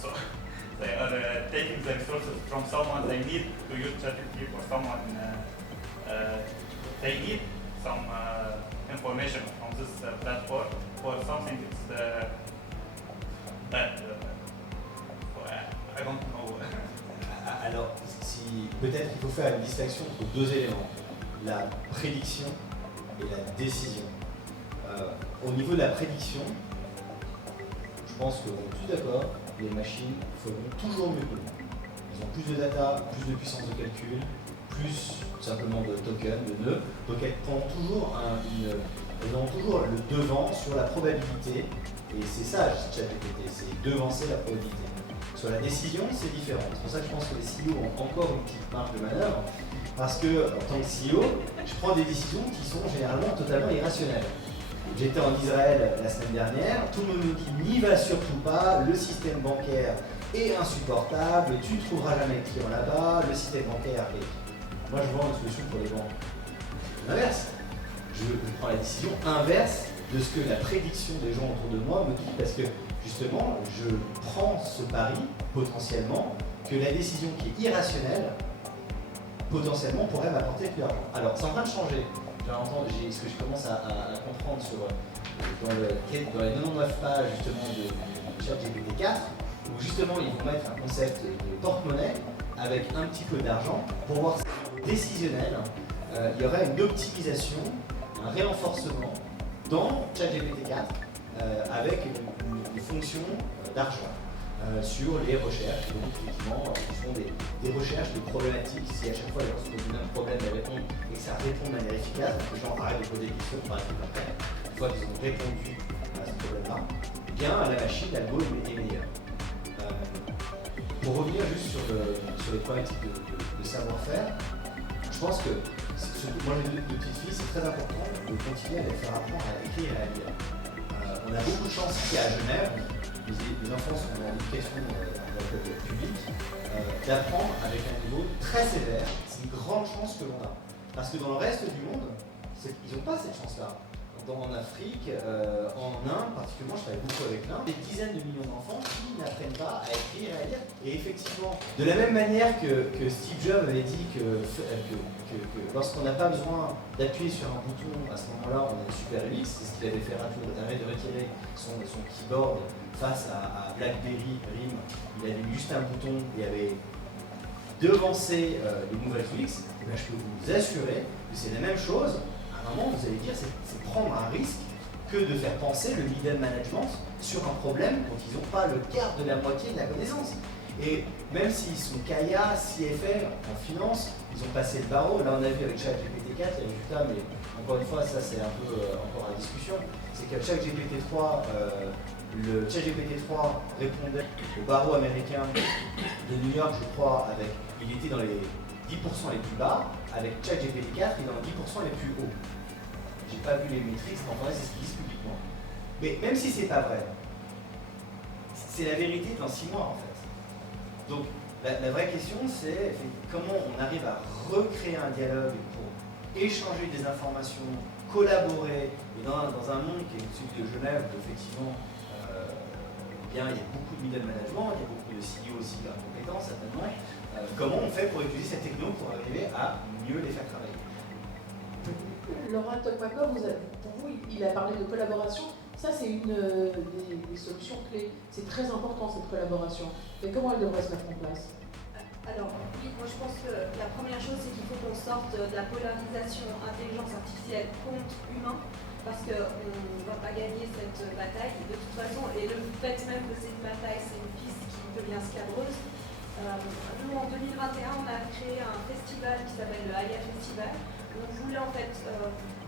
So they are taking the resources from someone. They need to use ChatGPT for someone. They need some information from this platform for something it's bad. I don't know. Alors, peut-être qu'il faut faire une distinction entre deux éléments, la prédiction et la décision. Au niveau de la prédiction, je pense qu'on est tous d'accord, les machines feront toujours mieux que nous. Ils ont plus de data, plus de puissance de calcul, plus simplement de tokens, de nœuds, donc elles prennent toujours elles ont toujours le devant sur la probabilité, et c'est ça ChatGPT, c'est devancer la probabilité. Sur la décision, c'est différent. C'est pour ça que je pense que les CEO ont encore une petite marge de manœuvre, parce que en tant que CEO, je prends des décisions qui sont généralement totalement irrationnelles. J'étais en Israël la semaine dernière, tout le monde me dit n'y va surtout pas, le système bancaire est insupportable, tu ne trouveras jamais de clients là-bas, le système bancaire est... Moi je vends une solution pour les banques. L'inverse. Je prends la décision inverse de ce que la prédiction des gens autour de moi me dit, parce que justement, je prends ce pari, potentiellement, que la décision qui est irrationnelle, potentiellement, pourrait m'apporter plus d'argent. Alors, c'est en train de changer. Ce que je commence à comprendre dans les 99 pages, justement, de ChatGPT 4, où justement, ils vont mettre un concept de porte-monnaie avec un petit peu d'argent pour voir si décisionnel, il y aurait une optimisation, un renforcement dans ChatGPT 4 avec une fonction d'argent sur les recherches. Donc effectivement, ils font des recherches, des problématiques. Si à chaque fois les gens se posent le même problème, elles répondent et que ça répond de manière efficace, donc les gens arrêtent de poser des questions par exemple après, une fois qu'ils ont répondu à ce problème-là, eh bien la machine, l'algorithme est meilleure. Pour revenir juste sur les problématiques de savoir-faire, je pense que, moi j'ai deux petites filles, c'est très important de continuer à les faire apprendre à écrire et à lire. On a beaucoup de chance ici à Genève, les enfants sont en éducation dans l'école publique, d'apprendre avec un niveau très sévère. C'est une grande chance que l'on a. Parce que dans le reste du monde, ils n'ont pas cette chance-là. En Afrique, en Inde particulièrement, je travaille beaucoup avec l'Inde, des dizaines de millions d'enfants qui n'apprennent pas à écrire et à lire. Et effectivement, de la même manière que Steve Jobs avait dit que lorsqu'on n'a pas besoin d'appuyer sur un bouton, à ce moment-là, on a une super Helix, c'est ce qu'il avait fait Rato, il avait de retirer son keyboard face à BlackBerry RIM, il avait mis juste un bouton et avait devancé les nouvelles Helix. Et bien, je peux vous assurer que c'est la même chose. À un moment, vous allez dire, c'est prendre un risque que de faire penser le middle management sur un problème dont ils n'ont pas le quart de la moitié de la connaissance. Et même s'ils sont CAIA, CFR, en finance, ils ont passé le barreau. Là, on a vu avec ChatGPT 4 les résultats, mais encore une fois, ça c'est un peu encore à discussion. C'est qu'à ChatGPT 3, le ChatGPT 3 répondait au barreau américain de New York, je crois, il était dans les 10% les plus bas, avec ChatGPT 4, il est dans les 10% les plus hauts. J'ai pas vu les maîtrises, mais en vrai, c'est ce qu'ils disent publiquement. Mais même si c'est pas vrai, c'est la vérité dans 6 mois en fait. Donc la vraie question, c'est comment on arrive à recréer un dialogue pour échanger des informations, collaborer, et dans un monde qui est celui de Genève, où effectivement, il y a beaucoup de middle management, il y a beaucoup de CEO aussi à compétences certainement. Comment on fait pour utiliser cette techno pour arriver à mieux les faire travailler? Laurent Tokmakov, pour vous, il a parlé de collaboration. Ça, c'est une des solutions clés. C'est très important, cette collaboration. Mais comment elle devrait se mettre en place? Alors, oui, moi je pense que la première chose, c'est qu'il faut qu'on sorte de la polarisation intelligence artificielle contre humain, parce qu'on ne va pas gagner cette bataille de toute façon. Et le fait même que c'est une bataille, c'est une piste qui devient scabreuse. Nous, en 2021, on a créé un festival qui s'appelle le AIA Festival. On voulait en fait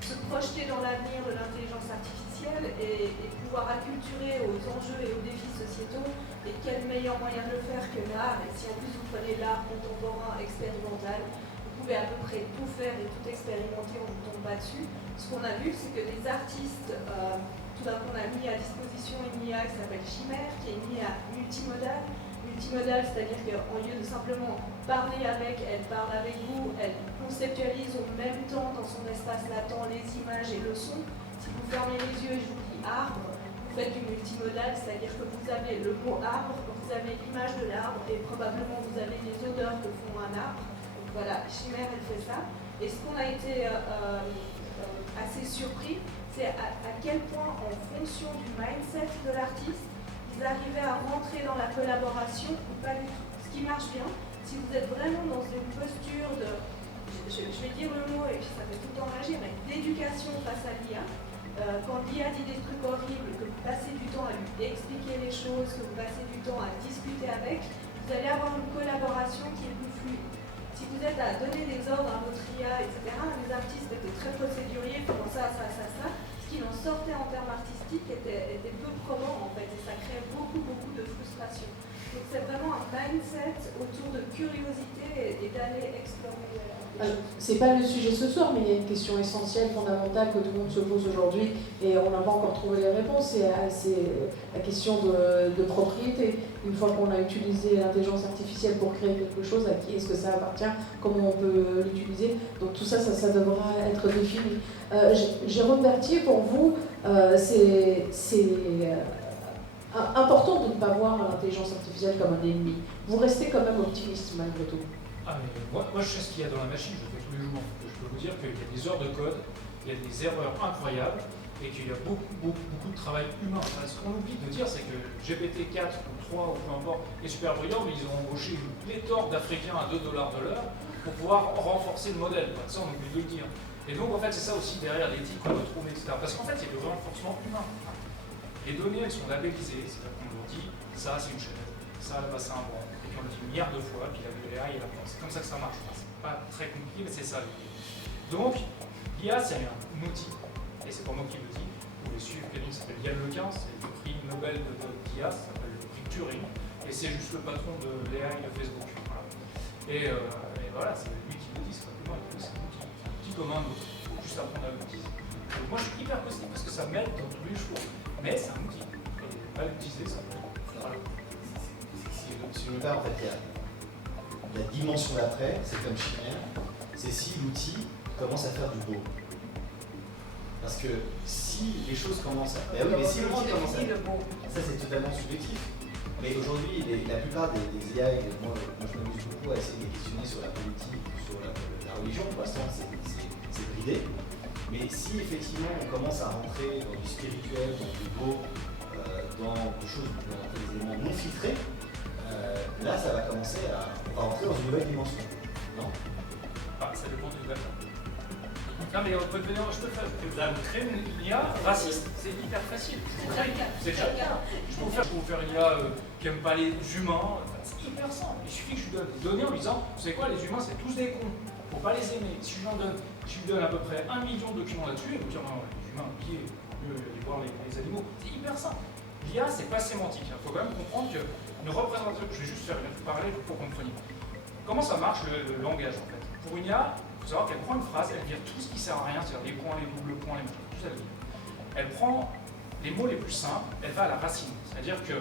se projeter dans l'avenir de l'intelligence artificielle et pouvoir acculturer aux enjeux et aux défis sociétaux. Et quel meilleur moyen de le faire que l'art? Et si en plus vous prenez l'art contemporain expérimental, vous pouvez à peu près tout faire et tout expérimenter, on ne tombe pas dessus. Ce qu'on a vu, c'est que des artistes, tout d'un coup on a mis à disposition une IA qui s'appelle Chimère, qui est une IA multimodale. Multimodale, c'est-à-dire qu'en lieu de simplement parler avec, elle parle avec vous, elle conceptualise au même temps dans son espace latent les images et le son. Si vous fermez les yeux et je vous dis arbre, vous faites du multimodal, c'est-à-dire que vous avez le mot arbre, vous avez l'image de l'arbre et probablement vous avez les odeurs que font un arbre. Donc voilà, Chimère, elle fait ça. Et ce qu'on a été assez surpris, c'est à quel point, en fonction du mindset de l'artiste, ils arrivaient à rentrer dans la collaboration ou pas du tout. Ce qui marche bien, si vous êtes vraiment dans une posture de, je vais dire le mot et puis ça fait tout le temps réagir, mais d'éducation face à l'IA, quand l'IA dit des trucs horribles, que vous passez du temps à lui expliquer les choses, que vous passez du temps à discuter avec, vous allez avoir une collaboration qui est plus fluide. Si vous êtes à donner des ordres à votre IA, etc., les artistes étaient très procéduriers, font ça. Ce qu'il en sortait en termes artistiques était peu probant en fait, et ça créait beaucoup de frustration. Donc c'est vraiment un mindset autour de curiosité et d'aller explorer les choses. C'est pas le sujet ce soir, mais il y a une question essentielle, fondamentale que tout le monde se pose aujourd'hui, et on n'a pas encore trouvé les réponses, c'est la question de propriété. Une fois qu'on a utilisé l'intelligence artificielle pour créer quelque chose, à qui est-ce que ça appartient, comment on peut l'utiliser, donc tout ça devra être défini. Jérôme Berthier, pour vous, c'est important de ne pas voir l'intelligence artificielle comme un ennemi. Vous restez quand même optimiste malgré tout. Ah, mais moi, je sais ce qu'il y a dans la machine, je le fais tous les jours. Je peux vous dire qu'il y a des heures de code, il y a des erreurs incroyables et qu'il y a beaucoup de travail humain. Enfin, ce qu'on oublie de dire, c'est que GPT-4 ou 3 ou peu importe est super brillant, mais ils ont embauché une pléthore d'Africains à $2 de l'heure pour pouvoir renforcer le modèle. Ça, on oublie de le dire. Et donc, en fait, c'est ça aussi derrière l'éthique qu'on doit trouver, etc. Parce qu'en fait, il y a du renforcement humain. Les données, elles sont labellisées, c'est-à-dire qu'on leur dit, ça, c'est une chaîne, ça, là-bas, c'est un banc. Et puis on le dit une milliard de fois, puis la AI, il apprend. C'est comme ça que ça marche. Enfin, c'est pas très compliqué, mais c'est ça l'idée. Donc, l'IA, c'est un outil, et c'est pas moi qui le dis. Vous pouvez suivre quelqu'un qui s'appelle Yann Lequin, c'est le prix Nobel d'IA, ça s'appelle le prix Turing, et c'est juste le patron de l'AI de Facebook. Voilà. Et voilà, c'est lui qui le dit, c'est pas que moi, c'est un outil comme un autre. Il faut juste apprendre à l'utiliser. Donc moi, je suis hyper positif parce que ça m'aide dans tous les jours. Mais c'est un outil. Et pas l'utiliser, ça peut. Voilà. Si je me permets, en fait, il y a la dimension d'après, c'est comme chimère, c'est si l'outil commence à faire du beau. Parce que si les choses commencent à... Ben oui, mais si l'outil commence à... Ça, c'est totalement subjectif. Mais aujourd'hui, la plupart des IA, moi je m'amuse beaucoup à essayer de les questionner sur la politique, sur la religion. Pour l'instant, c'est bridé. Mais si effectivement on commence à rentrer dans du spirituel, dans du beau, dans des choses, dans des éléments non filtrés, là ça va commencer on va rentrer dans une nouvelle dimension. Non? Ça dépend du data. Non mais je peux créer une IA raciste, c'est hyper facile. C'est déjà le cas. Je peux vous faire une IA qui n'aime pas les humains, c'est hyper simple. Il suffit que je lui donne des données en lui disant, vous savez quoi, les humains c'est tous des cons, faut pas les aimer. Si je lui donne à peu près 1 million de documents là-dessus, il va me dire non, les humains, ok, mieux aller voir les animaux. C'est hyper simple. L'IA, c'est pas sémantique. Il faut quand même comprendre qu'une représentation, je vais juste faire une parallèle pour qu'on comprenne. Comment ça marche le langage en fait? Pour une IA, il faut savoir qu'elle prend une phrase, elle vire tout ce qui sert à rien, c'est-à-dire les points, les doubles points, les machins, tout ça. Elle prend les mots les plus simples, elle va à la racine. C'est-à-dire que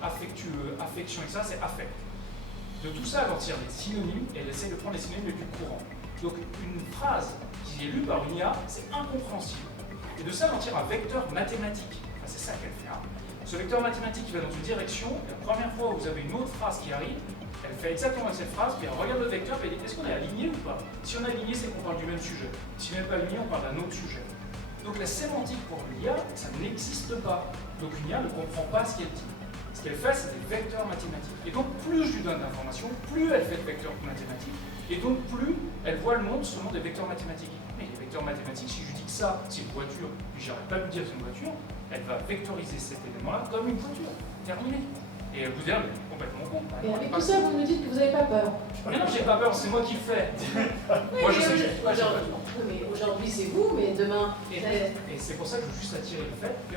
affectueux, affection, et ça, c'est affect. De tout ça, elle en tire des synonymes et elle essaie de prendre les synonymes les plus courants. Donc une phrase qui est lue par une IA, c'est incompréhensible. Et de ça, elle en tire un vecteur mathématique. Enfin, c'est ça qu'elle fait. Hein. Ce vecteur mathématique, il va dans une direction. La première fois où vous avez une autre phrase qui arrive, elle fait exactement cette phrase, puis elle regarde le vecteur et elle dit est-ce qu'on est aligné ou pas? Si on est aligné, c'est qu'on parle du même sujet. Si on n'est pas aligné, on parle d'un autre sujet. Donc la sémantique pour l'IA, ça n'existe pas. Donc une IA ne comprend pas ce qu'elle dit. Ce qu'elle fait, c'est des vecteurs mathématiques. Et donc plus je lui donne d'informations, plus elle fait de vecteurs mathématiques, et donc plus elle voit le monde selon des vecteurs mathématiques. Mais les vecteurs mathématiques, si je lui dis que ça, c'est une voiture, puis j'arrête pas de lui dire que c'est une voiture, elle va vectoriser cet élément-là comme une voiture. Terminé. Et vous allez complètement con. Et avec tout ça, vous nous dites que vous n'avez pas peur. Mais non, j'ai pas peur, c'est moi qui le fais. Oui, moi je sais que j'ai pas peur. Mais aujourd'hui c'est vous, mais demain. Et c'est pour ça que je veux juste attirer le fait que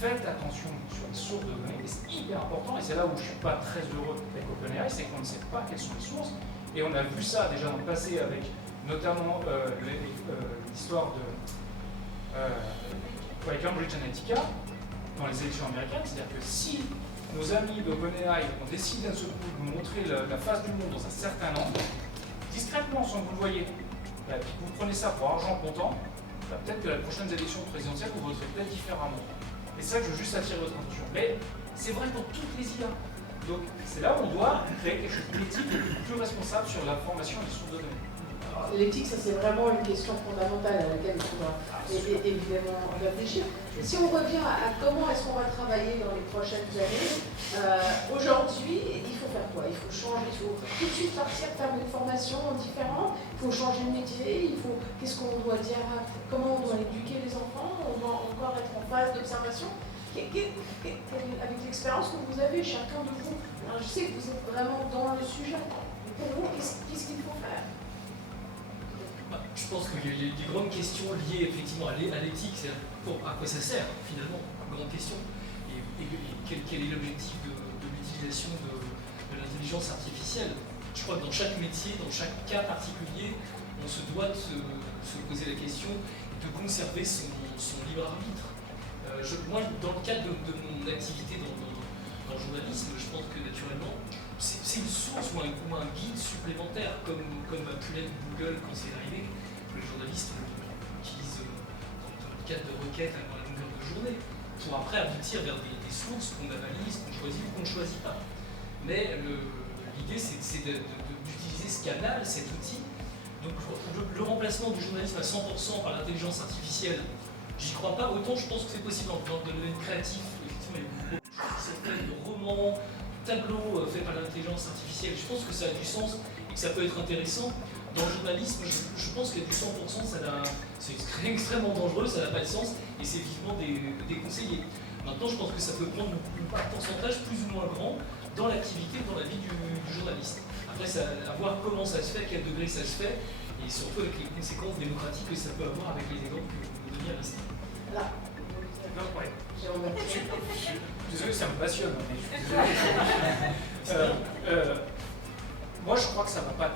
faites attention sur les sources de données, et c'est hyper important, et c'est là où je ne suis pas très heureux avec OpenAI, c'est qu'on ne sait pas quelles sont les sources, et on a vu ça déjà dans le passé avec notamment l'histoire de Cambridge Analytica dans les élections américaines, c'est-à-dire que si nos amis d'OpenAI ont décidé d'un seul coup de nous montrer la face du monde dans un certain angle, discrètement, sans que vous le voyez, puis vous prenez ça pour argent comptant, peut-être que la prochaine élection présidentielle, vous voterez peut-être différemment. Et ça, je veux juste attirer votre attention. Mais c'est vrai pour toutes les IA. Donc c'est là où on doit créer quelque chose d'éthique et de plus responsable sur l'information et les sources de données. L'éthique, ça c'est vraiment une question fondamentale à laquelle il faudra évidemment réfléchir. Et si on revient à comment est-ce qu'on va travailler dans les prochaines années, aujourd'hui, il faut faire quoi? Il faut changer, il faut tout de suite partir faire une formation différente, il faut changer de métier, qu'est-ce qu'on doit dire, comment on doit éduquer les enfants, on doit encore être en phase d'observation. Avec l'expérience que vous avez, chacun de vous, alors je sais que vous êtes vraiment dans le sujet, mais pour vous, qu'est-ce qu'il faut faire? Je pense qu'il y a des grandes questions liées effectivement à l'éthique, c'est à quoi ça sert finalement, grande question, et quel est l'objectif de l'utilisation de l'intelligence artificielle. Je crois que dans chaque métier, dans chaque cas particulier, on se doit de se poser la question et de conserver son libre arbitre. Moi, dans le cadre de mon activité dans le journalisme, je pense que naturellement, c'est une source ou un guide supplémentaire, comme a pu l'être Google quand c'est arrivé. Les journalistes l'utilisent dans le cadre de requêtes à la longueur de journée, pour après aboutir vers des sources qu'on analyse, qu'on choisit ou qu'on ne choisit pas. Mais l'idée, c'est d'utiliser ce canal, cet outil. Donc le remplacement du journalisme à 100% par l'intelligence artificielle, j'y crois pas. Autant je pense que c'est possible dans le domaine créatif, effectivement, il y a beaucoup de romans, tableaux faits par l'intelligence artificielle. Je pense que ça a du sens et que ça peut être intéressant. Dans le journalisme, je pense qu'il y a du 100%, c'est extrêmement dangereux, ça n'a pas de sens et c'est vivement déconseillé. Maintenant, je pense que ça peut prendre un pourcentage plus ou moins grand dans l'activité, dans la vie du journaliste. Après, c'est à voir comment ça se fait, à quel degré ça se fait, et surtout avec les conséquences démocratiques que ça peut avoir avec les exemples que vous donniez à l'instant. Là. Non, ouais. Je suis désolé, ça me passionne, mais je suis désolé. Moi, je crois que ça ne va pas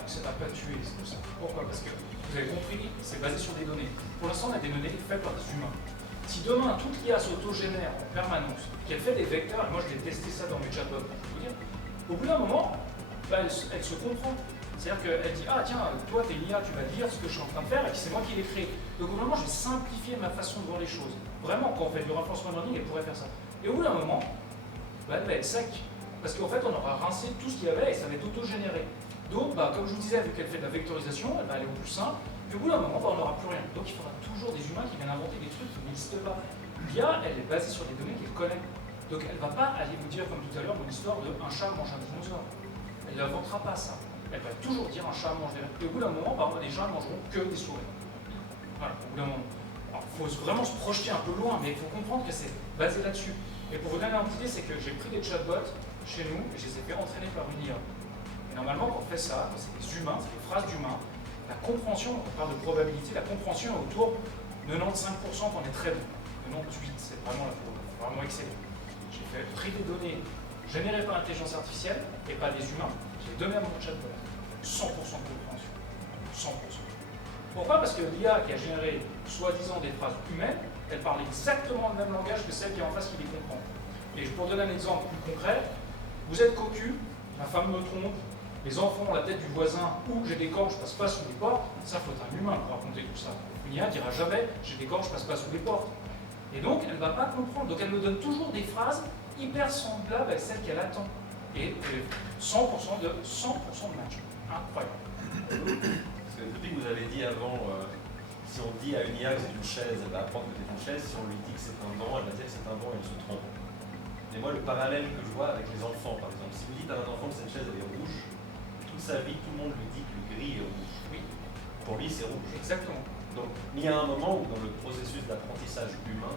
tuer tout ça. Pourquoi? Parce que, vous avez compris, c'est basé sur des données. Pour l'instant, on a des données faites par des humains. Si demain, toute l'IA s'autogénère en permanence, qu'elle fait des vecteurs, et moi je l'ai testé ça dans mes chatbots, je peux vous dire, au bout d'un moment, elle se comprend. C'est-à-dire qu'elle dit, ah tiens, toi t'es l'IA, tu vas dire ce que je suis en train de faire, et puis c'est moi qui l'ai créé. Donc au bout d'un moment, je vais simplifier ma façon de voir les choses. Vraiment, quand on fait du reinforcement learning, elle pourrait faire ça. Et au bout d'un moment, elle va être sec. Parce qu'en fait, on aura rincé tout ce qu'il y avait et ça va être auto-généré. Donc, comme je vous disais, vu qu'elle fait de la vectorisation, elle va aller au plus simple. Puis au bout d'un moment, on n'aura plus rien. Donc il faudra toujours des humains qui viennent inventer des trucs qui n'existent pas. L'IA, elle est basée sur des données qu'elle connaît. Donc elle ne va pas aller vous dire, comme tout à l'heure, mon histoire de un chat mange un dinosaure. Elle n'inventera pas ça. Elle va toujours dire un chat mange des rêves. Et au bout d'un moment, par exemple, les chats ne mangeront que des souris. Voilà, au bout d'un moment. Il faut vraiment se projeter un peu loin, mais il faut comprendre que c'est basé là-dessus. Et pour vous donner une idée, c'est que j'ai pris des chatbots chez nous et je les ai fait entraîner par une IA. Et normalement, quand on fait ça, c'est des humains, c'est des phrases d'humains, la compréhension, on parle de probabilité, la compréhension est autour de 95% qu'on est très bon. 98, c'est vraiment excellent. J'ai pris des données générées par l'intelligence artificielle et pas des humains. J'ai donné à mon chatbot 100% de compréhension. 100%. Pourquoi? Parce que l'IA qui a généré soi-disant des phrases humaines, elle parle exactement le même langage que celle qui est en face qui les comprend. Et pour donner un exemple plus concret, vous êtes cocu, ma femme me trompe, les enfants ont la tête du voisin ou j'ai des cordes, je passe pas sous les portes, ça faut être un humain pour raconter tout ça. Une IA ne dira jamais j'ai des cordes, je passe pas sous les portes. Et donc elle ne va pas comprendre, donc elle me donne toujours des phrases hyper semblables à celles qu'elle attend. Et 100% de match. Incroyable. Parce que depuis que vous avez dit avant, si on dit à une IA que c'est une chaise, elle va apprendre que c'est une chaise, si on lui dit que c'est un banc, elle va dire que c'est un banc et elle se trompe. Et moi le parallèle que je vois avec les enfants, par exemple, si vous dites à un enfant que cette chaise elle est rouge, toute sa vie, tout le monde lui dit que le gris est rouge. Oui. Pour lui, c'est rouge. Exactement. Donc, il y a un moment où, dans le processus d'apprentissage humain,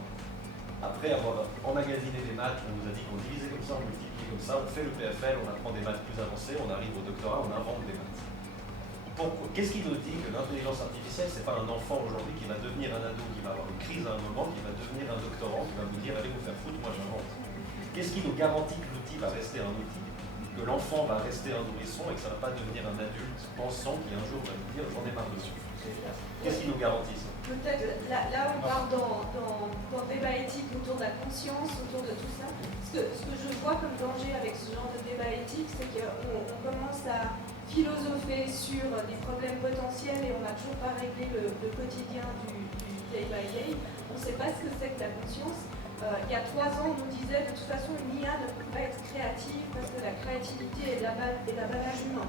après avoir emmagasiné des maths, on nous a dit qu'on divisait comme ça, on multipliait comme ça, on fait le PFL, on apprend des maths plus avancées, on arrive au doctorat, on invente des maths. Qu'est-ce qui nous dit que l'intelligence artificielle, c'est pas un enfant aujourd'hui qui va devenir un ado, qui va avoir une crise à un moment, qui va devenir un doctorant, qui va vous dire allez vous faire foutre, moi j'invente. Qu'est-ce qui nous garantit que l'outil va rester un outil, que l'enfant va rester un nourrisson et que ça ne va pas devenir un adulte pensant qui un jour va nous dire j'en ai marre dessus? Qu'est-ce qui nous garantit ça? Peut-être là on part dans le débat éthique autour de la conscience, autour de tout ça. Ce que je vois comme danger avec ce genre de débat éthique, c'est qu'on commence à philosopher sur des problèmes potentiels et on n'a toujours pas réglé le quotidien du day by day. On ne sait pas ce que c'est que la conscience. Il y a 3 ans, on nous disait de toute façon une IA ne peut pas être créative parce que la créativité est l'apanage humain.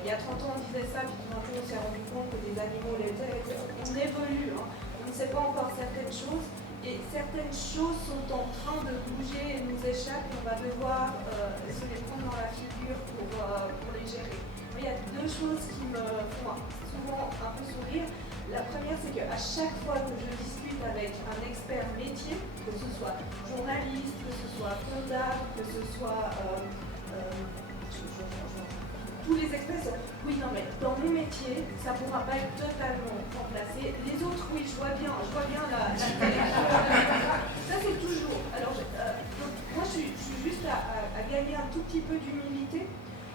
Il y a 30 ans, on disait ça, puis tout d'un coup, on s'est rendu compte que les animaux l'étaient. On évolue, hein. On ne sait pas encore certaines choses, et certaines choses sont en train de bouger et nous échappent, et on va devoir se les prendre dans la figure pour les gérer. Mais il y a 2 choses qui me font souvent un peu sourire. La première, c'est qu'à chaque fois que je discute avec un expert métier, que ce soit journaliste, que ce soit comptable, que ce soit tous les experts, oui, non, mais dans mon métier, ça ne pourra pas être totalement remplacé. Les autres, oui, je vois bien la télé. Ça, c'est toujours. Alors, donc, moi, je suis juste à gagner un tout petit peu d'humilité.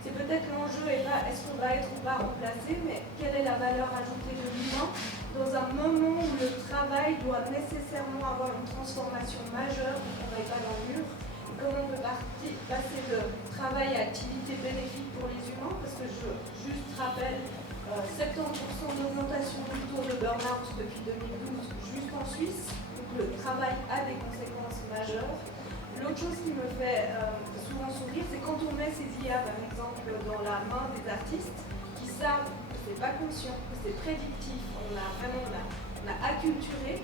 C'est peut-être l'enjeu et pas est-ce qu'on va être ou pas remplacé, mais quelle est la valeur ajoutée de l'humain dans un moment où le travail doit nécessairement avoir une transformation majeure, on ne travaille pas dans le mur. Et comment on peut passer de travail à activité bénéfique pour les humains, parce que je juste rappelle 70% d'augmentation du taux de burn-out depuis 2012 juste en Suisse, donc le travail a des conséquences majeures. L'autre chose qui me fait souvent sourire, c'est quand on met ces IA, par exemple, dans la main des artistes qui savent que c'est pas conscient, que c'est prédictif, on a acculturé.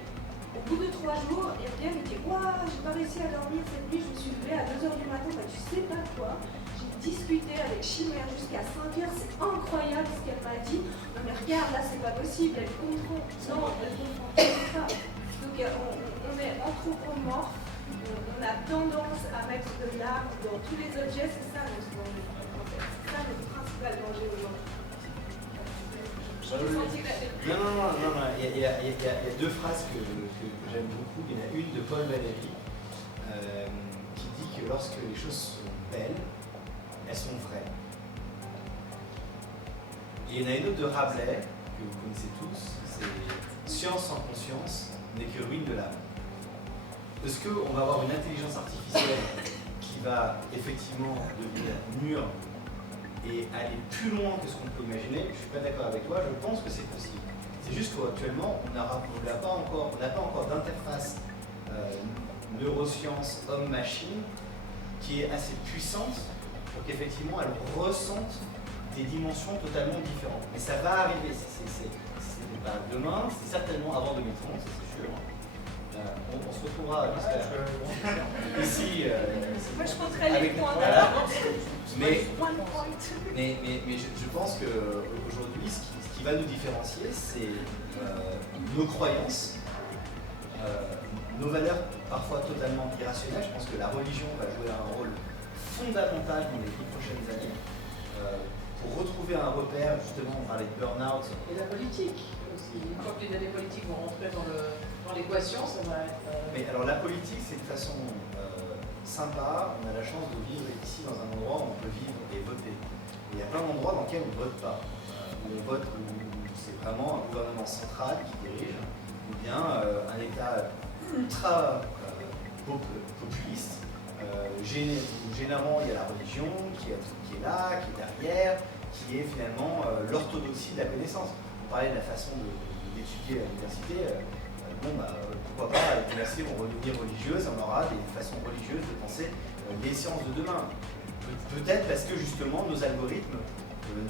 Au bout de 3 jours, ils reviennent et disent « Waouh, j'ai pas réussi à dormir cette nuit, je me suis levée à 2h du matin, bah, tu sais pas quoi. J'ai discuté avec Chimère jusqu'à 5h, c'est incroyable ce qu'elle m'a dit. Non mais regarde, là c'est pas possible, elle comprend. Non, elle comprend pas. » Donc on est anthropomorphe. On a tendance à mettre de l'art dans tous les objets, c'est ça notre danger. C'est ça notre principal danger aujourd'hui. Non, il y a deux phrases que j'aime beaucoup. Il y en a une de Paul Valéry qui dit que lorsque les choses sont belles, elles sont vraies. Et il y en a une autre de Rabelais, que vous connaissez tous, c'est « Science sans conscience n'est que ruine de l'âme ». Est-ce qu'on va avoir une intelligence artificielle qui va effectivement devenir mûre et aller plus loin que ce qu'on peut imaginer? Je ne suis pas d'accord avec toi, je pense que c'est possible. C'est juste qu'actuellement, on n'a pas encore d'interface neurosciences homme-machine qui est assez puissante pour qu'effectivement elle ressente des dimensions totalement différentes. Mais ça va arriver, ce n'est pas demain, c'est certainement avant 2030, ça c'est sûr. On se retrouvera, j'espère, ici. Moi, je compterai les points d'avance. Mais je pense qu'aujourd'hui, ce qui va nous différencier, c'est nos croyances, nos valeurs parfois totalement irrationnelles. Je pense que la religion va jouer un rôle fondamental dans les 10 prochaines années pour retrouver un repère. Justement, on parlait de burn-out. Et la politique aussi. Une fois que les données politiques vont rentrer dans l'équation, ça va être... Mais alors la politique, c'est de façon sympa. On a la chance de vivre ici dans un endroit où on peut vivre et voter. Et il y a plein d'endroits dans lesquels on ne vote pas. Où on vote, où c'est vraiment un gouvernement central qui dirige, ou bien un État ultra populiste. Généralement, il y a la religion qui est là, qui est derrière, qui est finalement l'orthodoxie de la connaissance. On parlait de la façon d'étudier à l'université. Pourquoi pas, les universités vont redevenir religieuses, on aura des façons religieuses de penser les sciences de demain. Peut-être parce que justement nos algorithmes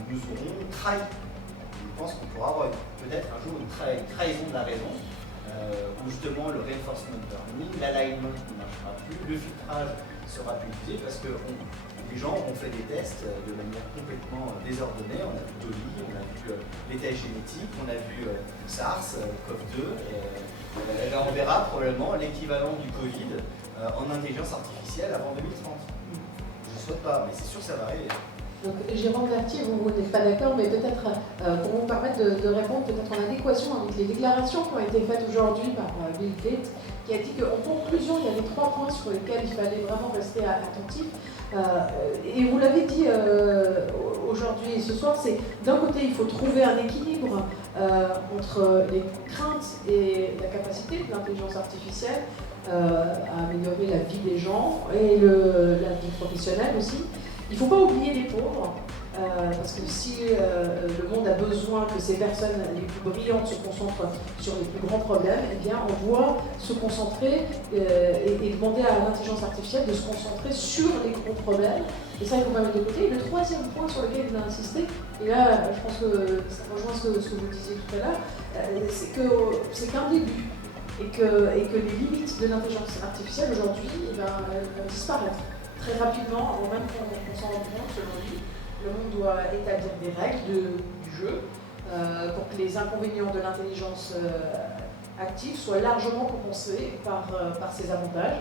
nous auront trahi. Je pense qu'on pourra avoir peut-être un jour une trahison de la raison, où justement le reinforcement learning, l'alignment ne marchera plus, le filtrage sera plus utilisé parce que les gens ont fait des tests de manière complètement désordonnée. On a vu Dolly, on a vu les tests génétiques, on a vu SARS, CoV-2. Là, on verra probablement l'équivalent du Covid en intelligence artificielle avant 2030. Je ne souhaite pas, mais c'est sûr que ça va arriver. Donc, Jérôme Vertier, vous n'êtes pas d'accord, mais peut-être pour vous permettre de répondre peut-être en adéquation avec les déclarations qui ont été faites aujourd'hui par Bill Gates, qui a dit qu'en conclusion, il y avait 3 points sur lesquels il fallait vraiment rester attentif. Et vous l'avez dit aujourd'hui et ce soir, c'est d'un côté, il faut trouver un équilibre entre les craintes et la capacité de l'intelligence artificielle à améliorer la vie des gens et la vie professionnelle aussi. Il ne faut pas oublier les pauvres, parce que si le monde a besoin que ces personnes les plus brillantes se concentrent sur les plus grands problèmes, eh bien on doit se concentrer et demander à l'intelligence artificielle de se concentrer sur les gros problèmes. Et ça, il faut pas mettre de côté. Et le troisième point sur lequel il a insisté, et là je pense que ça rejoint ce que vous disiez tout à l'heure, c'est qu'un début. Et que les limites de l'intelligence artificielle aujourd'hui, elles vont disparaître très rapidement, avant même qu'on s'en rende compte, selon lui. Le monde doit établir des règles du jeu pour que les inconvénients de l'intelligence active soient largement compensés par ses avantages.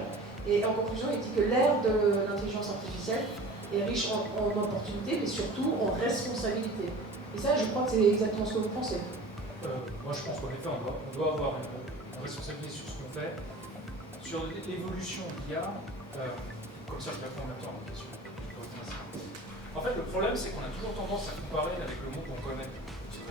Et en conclusion, il dit que l'ère de l'intelligence artificielle est riche en opportunités, mais surtout en responsabilités. Et ça, je crois que c'est exactement ce que vous pensez. Moi, je pense qu'en effet, on doit avoir une responsabilité sur ce qu'on fait. Sur l'évolution de l'IA, comme ça, je réponds en même temps à la question. En fait, le problème, c'est qu'on a toujours tendance à comparer avec le monde qu'on connaît.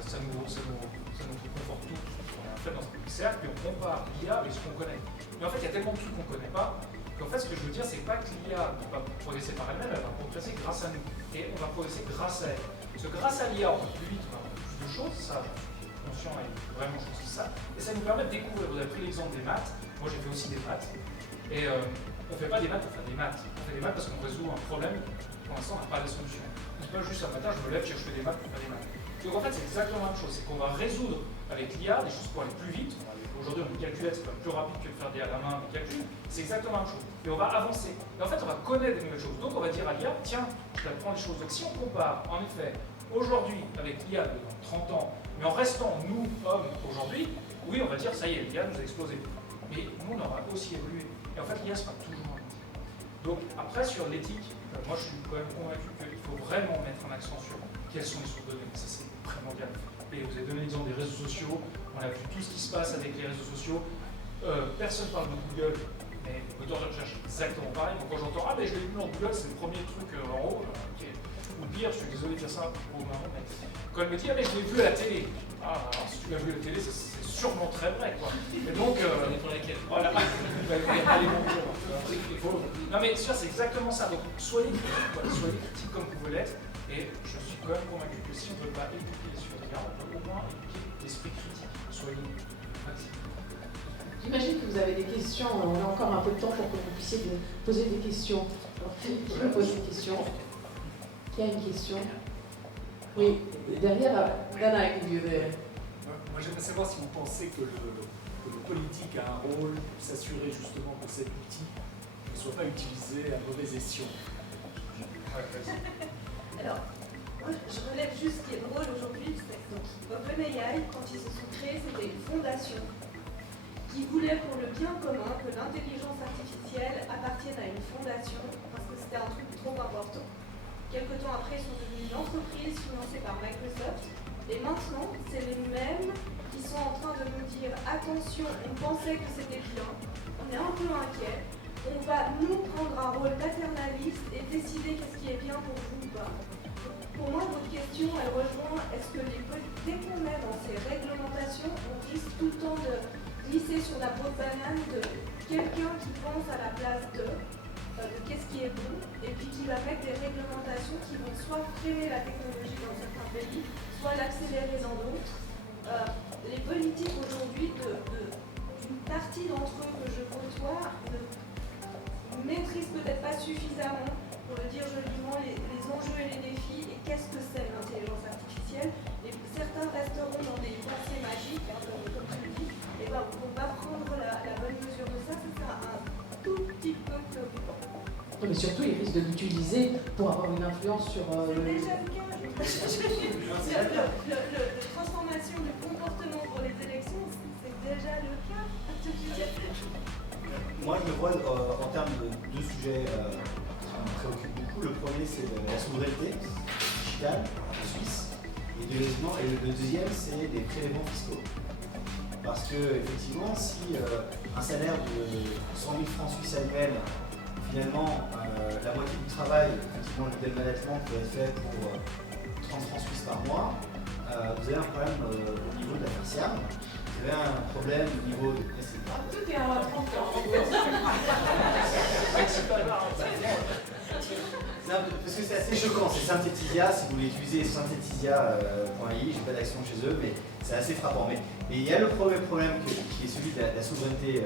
Ça nous conforte tout. On est en fait dans ce petit cercle, puis on compare l'IA avec ce qu'on connaît. Mais en fait, il y a tellement de trucs qu'on ne connaît pas, qu'en fait, ce que je veux dire, c'est pas que l'IA ne va pas progresser par elle-même, elle va progresser grâce à nous. Et on va progresser grâce à elle. Parce que grâce à l'IA, on va plus vite, on va faire plus de choses, ça, conscient et vraiment, je pense que c'est ça. Et ça nous permet de découvrir. Vous avez pris l'exemple des maths. Moi, j'ai fait aussi des maths. Et on ne fait pas des maths pour faire des maths. On fait des maths parce qu'on résout un problème. Pour l'instant, on n'a pas de solution. C'est pas juste un matin, je me lève, je fais des maths pour faire des maths. Donc en fait, c'est exactement la même chose. C'est qu'on va résoudre avec l'IA des choses pour aller plus vite. Aujourd'hui, on calcule, c'est pas plus rapide que de faire des à la main des calculs. C'est exactement la même chose. Et on va avancer. Et en fait, on va connaître des nouvelles choses. Donc on va dire à l'IA, tiens, je t'apprends les choses. Donc si on compare, en effet, aujourd'hui avec l'IA de dans 30 ans, mais en restant, nous, hommes, aujourd'hui, oui, on va dire, ça y est, l'IA nous a explosé. Mais nous, on aura aussi évolué. Et en fait, l'IA sera toujours un outil. Donc après, sur l'éthique, moi, je suis quand même convaincu qu'il faut vraiment mettre un accent sur quelles sont les sources de données. Ça, c'est primordial. Et vous avez donné l'exemple des réseaux sociaux. On a vu tout ce qui se passe avec les réseaux sociaux. Personne ne parle de Google, mais le moteur de recherche exactement pareil. Donc quand j'entends « Ah, mais je l'ai vu dans Google, c'est le premier truc en haut. » Okay. Ou pire, je suis désolé de dire ça pour le moment, mais quand elle me dit « Ah, mais je l'ai vu à la télé. » Ah, alors si tu l'as vu à la télé, c'est sûrement très vrai, quoi. Et donc, voilà. Non, mais sûr, c'est exactement ça. Donc, soyez critiques, quoi. Soyez critiques comme vous pouvez l'être. Et je suis quand même convaincu que si on ne veut pas éduquer sur l'IA, on peut au moins éduquer l'esprit critique. Soyez critiques. J'imagine que vous avez des questions. On a encore un peu de temps pour que vous puissiez poser des questions. Alors, qui me pose une question? Qui a une question? Oui, derrière, Dana, I give you the... Moi, j'aimerais savoir si vous pensez que le politique a un rôle pour s'assurer justement que cet outil ne soit pas utilisé à mauvais escient. Alors, moi, je relève juste ce qui est drôle aujourd'hui. Donc, OpenAI, quand ils se sont créés, c'était une fondation qui voulait pour le bien commun que l'intelligence artificielle appartienne à une fondation parce que c'était un truc trop important. Quelque temps après, ils sont devenus une entreprise financée par Microsoft. Et maintenant, c'est les mêmes qui sont en train de nous dire « Attention, on pensait que c'était bien, on est un peu inquiet, on va nous prendre un rôle paternaliste et décider qu'est-ce qui est bien pour vous ou pas. » Pour moi, votre question, elle rejoint « Est-ce que dès qu'on est dans ces réglementations, on risque tout le temps de glisser sur la peau de banane de quelqu'un qui pense à la place de qu'est-ce qui est bon, et puis qui va mettre des réglementations qui vont soit freiner la technologie dans certains pays, soit l'accélérer dans d'autres. Les politiques aujourd'hui, d'une partie d'entre eux que je côtoie, ne maîtrisent peut-être pas suffisamment, pour le dire joliment, les enjeux et les défis, et qu'est-ce que c'est l'intelligence artificielle. Et certains resteront dans des pensées magiques, hein, comme tu le dis, et ben, on va prendre la bonne mesure de ça, ça sera un tout petit peu préoccupant. Mais surtout, ils risquent de l'utiliser pour avoir une influence sur... C'est déjà le cas. La transformation du comportement pour les élections, c'est déjà le cas. Moi, je me vois en termes de deux sujets qui me préoccupent beaucoup. Le premier, c'est la souveraineté digitale en Suisse. Et le deuxième, c'est des prélèvements fiscaux. Parce que, effectivement, si un salaire de 100 000 francs suisses annuels, finalement, la moitié du travail, effectivement, le middle management peut être fait pour 30 francs suisses par mois, vous avez un problème au niveau de la FERSIAM, vous avez un problème au niveau de... Tout est à 30 ans. Parce que c'est assez choquant, c'est Synthetisia, si vous voulez utiliser synthetisia.ai, j'ai pas d'action chez eux, mais c'est assez frappant. Mais il y a le premier problème qui est celui de la souveraineté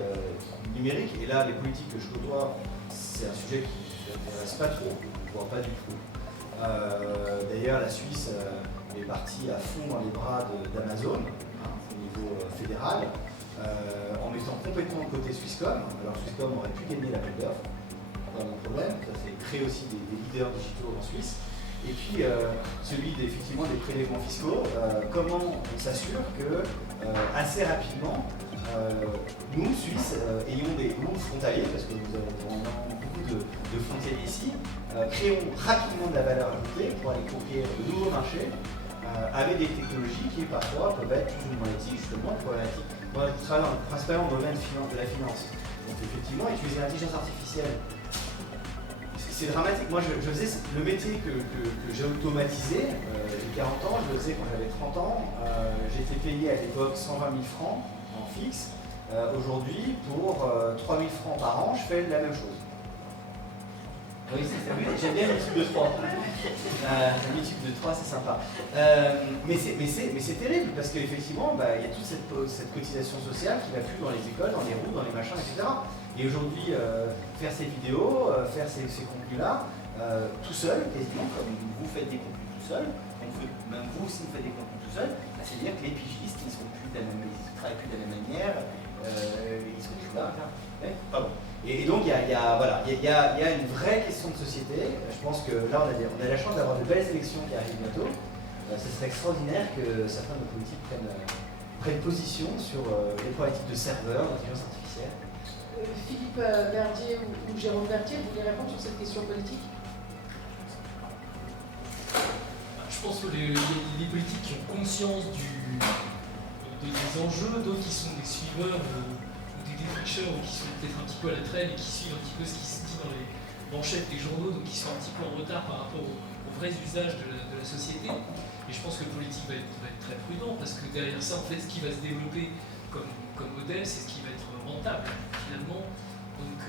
numérique, et là, les politiques que je côtoie, c'est un sujet qui ne m'intéresse pas trop, voire pas du tout. D'ailleurs, la Suisse est partie à fond dans les bras d'Amazon, au niveau fédéral, en mettant complètement de côté Swisscom. Alors Swisscom aurait pu gagner l'appel d'offres, pas mon problème, ça fait créer aussi des leaders digitaux en Suisse. Et puis celui effectivement des prélèvements fiscaux, comment on s'assure que assez rapidement, nous, Suisses, ayons des groupes frontaliers, parce que nous avons beaucoup de frontaliers ici, créons rapidement de la valeur ajoutée pour aller conquérir de nouveaux marchés avec des technologies qui parfois peuvent être plus ou moins éthiques, justement problématiques. Moi, je travaille principalement dans le domaine de la finance. Donc effectivement, utiliser l'intelligence artificielle, c'est dramatique. Moi, je faisais le métier que j'ai automatisé, j'ai 40 ans, je le faisais quand j'avais 30 ans. J'étais payé à l'époque 120 000 francs en fixe. Aujourd'hui, pour 3 000 francs par an, je fais la même chose. Oui, j'aime bien le multiple de 3. Le multiple de 3, c'est sympa. Mais c'est terrible, parce qu'effectivement, il y a toute cette cotisation sociale qui ne va plus dans les écoles, dans les routes, dans les machins, etc. Et aujourd'hui, faire ces vidéos, faire ces contenus-là, tout seul, quasiment, comme vous faites des contenus tout seul, même vous aussi vous faites des contenus tout seul, c'est-à-dire que les pigistes, ils ne travaillent plus de la même manière, ils sont plus là. Pardon. Et donc, il y a une vraie question de société. Je pense que là, on a la chance d'avoir de belles élections qui arrivent bientôt. Ce serait extraordinaire que certains de nos politiques prennent position sur les problématiques de serveurs, d'intelligence artificielle. Philippe Verdier ou Jérôme Berthier, vous voulez répondre sur cette question politique? Je pense que les politiques qui ont conscience des enjeux, d'autres qui sont des suiveurs ou des défricheurs ou qui sont peut-être un petit peu à la traîne et qui suivent un petit peu ce qui se dit dans les manchettes des journaux, donc qui sont un petit peu en retard par rapport aux vrais usages de la société. Et je pense que le politique va être très prudent parce que derrière ça, en fait, ce qui va se développer comme modèle, c'est ce qui va être rentable finalement. Donc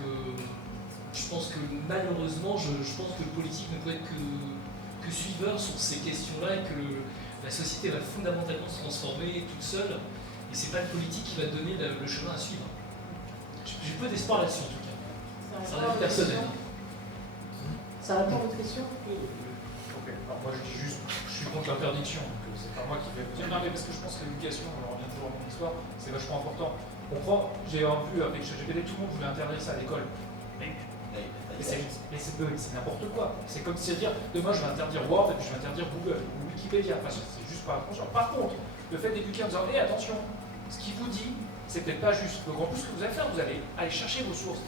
je pense que malheureusement, je pense que le politique ne peut être que suiveur sur ces questions-là et que la société va fondamentalement se transformer toute seule. Et c'est pas le politique qui va donner le chemin à suivre. J'ai peu d'espoir là-dessus en tout cas. Ça reste personnel. Ça répond à votre question? Alors moi je dis juste, je suis contre l'interdiction, donc c'est pas moi qui vais vous dire. Non mais parce que je pense que l'éducation, on revient toujours à mon histoire, c'est vachement important. J'ai vu avec ChatGPT, tout le monde voulait interdire ça à l'école. Mais c'est n'importe quoi. C'est comme si dire, demain je vais interdire Word et puis je vais interdire Google ou Wikipédia. Enfin, c'est juste pas conscient. Par contre, le fait d'éduquer en disant, attention, ce qu'il vous dit, c'est peut-être pas juste. Donc en plus, ce que vous allez faire, vous allez aller chercher vos sources.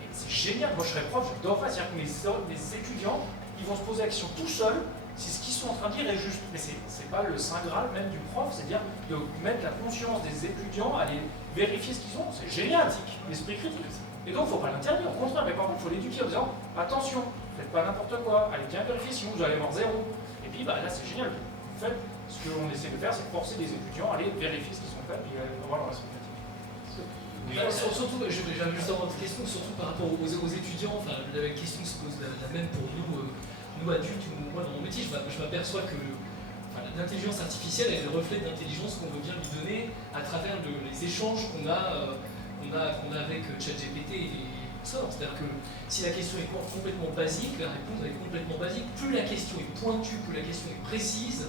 Et c'est génial. Moi, je serais prof, j'adorerais. C'est-à-dire que mes étudiants, ils vont se poser la question tout seuls si ce qu'ils sont en train de dire est juste. Mais c'est pas le saint graal même du prof, c'est-à-dire de mettre la conscience des étudiants à aller vérifier ce qu'ils ont. C'est génial, l'esprit critique. Et donc, il ne faut pas l'interdire, au contraire, mais par contre, il faut l'éduquer en disant attention, faites pas n'importe quoi, allez bien vérifier, sinon vous allez avoir 0. Et puis là, c'est génial. En fait, ce qu'on essaie de faire, c'est de forcer les étudiants à aller vérifier ce qu'ils ont fait et avoir leur respect critique. Oui, surtout, j'avais justement une question, surtout par rapport aux étudiants, enfin, la question se pose la même pour nous adultes, ou moi dans mon métier, je m'aperçois que l'intelligence artificielle est le reflet de l'intelligence qu'on veut bien lui donner à travers les échanges qu'on a avec ChatGPT et ça. C'est-à-dire que si la question est complètement basique, la réponse est complètement basique. Plus la question est pointue, plus la question est précise,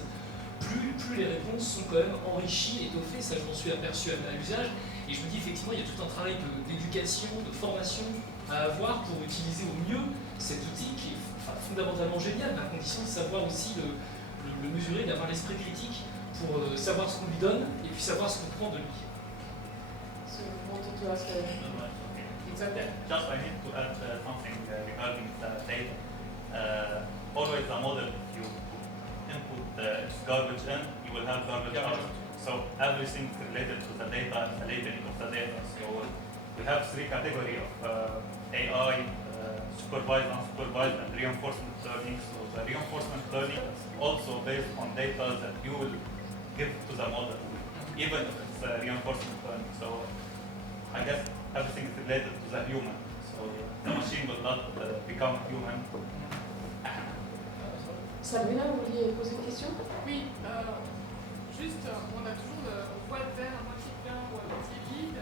plus les réponses sont quand même enrichies, étoffées. Ça, je m'en suis aperçu à l'usage. Et je me dis effectivement, il y a tout un travail d'éducation, de formation à avoir pour utiliser au mieux cet outil qui est fondamentalement génial, mais à condition de savoir aussi le mesurer, d'avoir l'esprit critique pour savoir ce qu'on lui donne et puis savoir ce qu'on prend de lui. Just I need to add something regarding the data. Always the model, if you input garbage in, you will have garbage out. So everything related to the data, the labeling of the data. So we have 3 categories of AI, supervised, unsupervised, and reinforcement learning. So the reinforcement learning is also based on data that you will give to the model, even if it's reinforcement learning. So I guess everything is related to the human. So the machine will not become human. Sabrina, vous vouliez poser une question? Oui, juste, on a toujours le voile vert à moitié plein ou à moitié vide.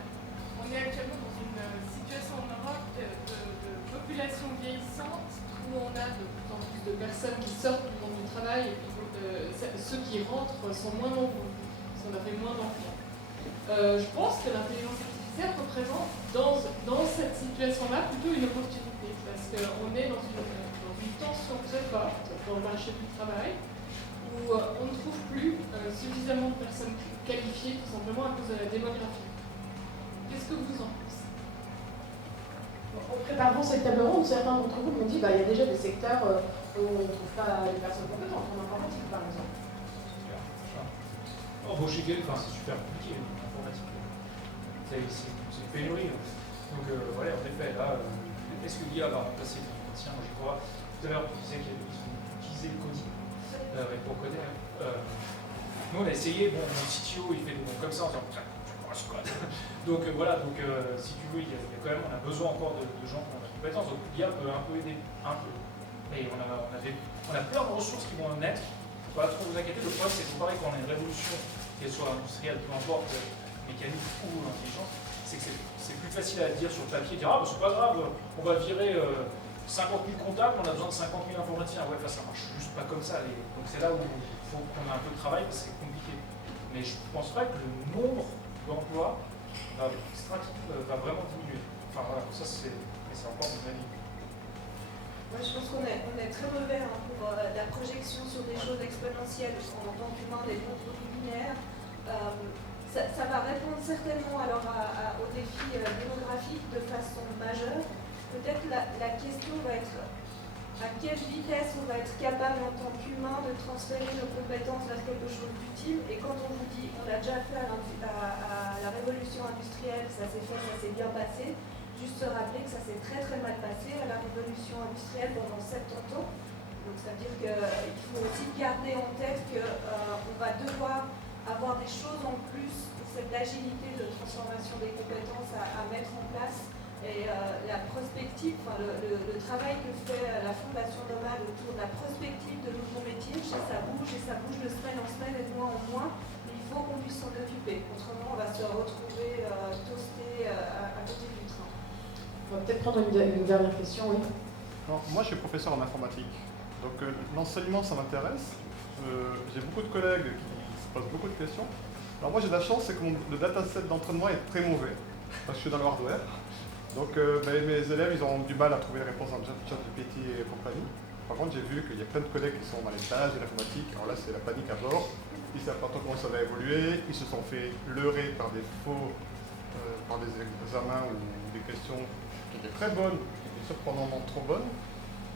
On est actuellement dans une situation en Europe de population vieillissante où on a de plus en plus de personnes qui sortent du monde du travail et puis ceux qui rentrent sont moins nombreux, parce qu'on a fait moins d'enfants. Je pense que l'intelligence artificielle représente dans cette situation-là plutôt une opportunité, parce qu'on est dans une tension très forte dans le marché du travail, où on ne trouve plus suffisamment de personnes qualifiées, tout simplement à cause de la démographie. Qu'est-ce que vous en pensez? En préparant cette table ronde, certains d'entre vous m'ont dit qu'il y a déjà des secteurs où on ne trouve pas les personnes compétentes, en informatique par exemple. Embaucher quelqu'un, c'est super compliqué, l'informatique. C'est une pénurie. Donc voilà, en effet, là, est-ce que l'IA va remplacer les informaticiens? Moi j'y crois. Tout à l'heure, tu disais qu'ils utilisaient le coding pour coder. Nous on a essayé, bon, mon CTO il fait des bons comme ça en disant donc voilà, donc si tu veux, il y a quand même, on a besoin encore de gens qui ont la compétence. Donc l'IA peut un peu aider, un peu. Mais on a plein de ressources qui vont naître. Il ne faut pas trop vous inquiéter. Le problème, c'est que pareil, quand on a une révolution, qu'elle soit industrielle, peu importe, mécanique ou intelligence, c'est que c'est plus facile à dire sur le papier, dire ah bah c'est pas grave, on va virer 50 000 comptables, on a besoin de 50 000 informaticiens. Ouais, ça marche juste pas comme ça. Donc c'est là où il faut qu'on ait un peu de travail parce que c'est compliqué. Mais je ne pense pas que le nombre d'emplois va vraiment diminuer. Enfin voilà, ça c'est encore mon avis. Moi je pense qu'on est très mauvais pour la projection sur des choses exponentielles en tant qu'humain, des nombres linéaires. Ça va répondre certainement alors aux défis démographiques de façon majeure. Peut-être la question va être à quelle vitesse on va être capable en tant qu'humain de transférer nos compétences vers quelque chose d'utile. Et quand on vous dit on l'a déjà fait à la révolution industrielle, ça s'est fait, ça s'est bien passé, juste se rappeler que ça s'est très très mal passé à la révolution industrielle pendant 70 ans. Donc ça veut dire qu'il faut aussi garder en tête qu'on va devoir avoir des choses en plus pour cette agilité de transformation des compétences à mettre en place. Et la prospective, enfin, le travail que fait la Fondation Nomade autour de la prospective de nouveaux métiers, ça bouge de semaine en semaine et de mois en mois, mais il faut qu'on puisse s'en occuper. Autrement, on va se retrouver toasté à côté du train. On va peut-être prendre une dernière question, oui. Alors, moi, je suis professeur en informatique, donc l'enseignement, ça m'intéresse. J'ai beaucoup de collègues qui se posent beaucoup de questions. Alors moi, j'ai de la chance, c'est que le dataset d'entraînement est très mauvais, parce que je suis dans le hardware. Donc mes élèves, ils ont du mal à trouver les réponses dans ChatGPT et compagnie. Par contre, j'ai vu qu'il y a plein de collègues qui sont dans les stages de l'informatique. Alors là, c'est la panique à bord. Ils savent pas trop comment ça va évoluer. Ils se sont fait leurrer par des par des examens ou des questions qui étaient très bonnes, qui étaient surprenamment trop bonnes.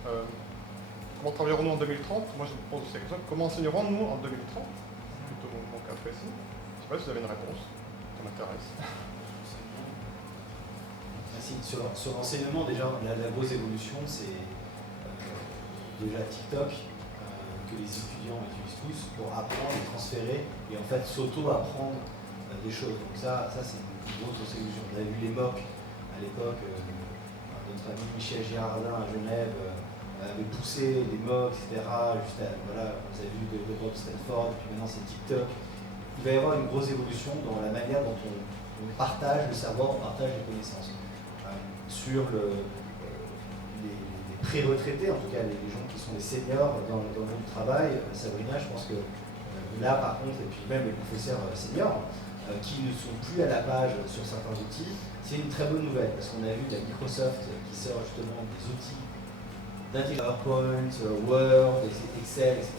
Comment travaillerons-nous en 2030? Moi, je me pose aussi la question. Comment enseignerons-nous en 2030? C'est plutôt mon cas précis. Je ne sais pas si vous avez une réponse. Ça m'intéresse. Sur l'enseignement, déjà, la grosse évolution, c'est déjà TikTok, que les étudiants utilisent tous pour apprendre et transférer, et en fait s'auto-apprendre des choses. Donc ça c'est une grosse évolution. On avait vu les MOOC à l'époque, notre ami Michel Girardin à Genève avait poussé les MOOC, etc. Voilà, vous avez vu de l'époque de Stanford, puis maintenant c'est TikTok. Il va y avoir une grosse évolution dans la manière dont on partage le savoir, on partage les connaissances. Sur les pré-retraités, en tout cas les gens qui sont des seniors dans le monde du travail, Sabrina, je pense que là par contre, et puis même les professeurs seniors, qui ne sont plus à la page sur certains outils, c'est une très bonne nouvelle, parce qu'on a vu qu'il y a Microsoft qui sort justement des outils d'intelligence, PowerPoint, Word, Excel, etc.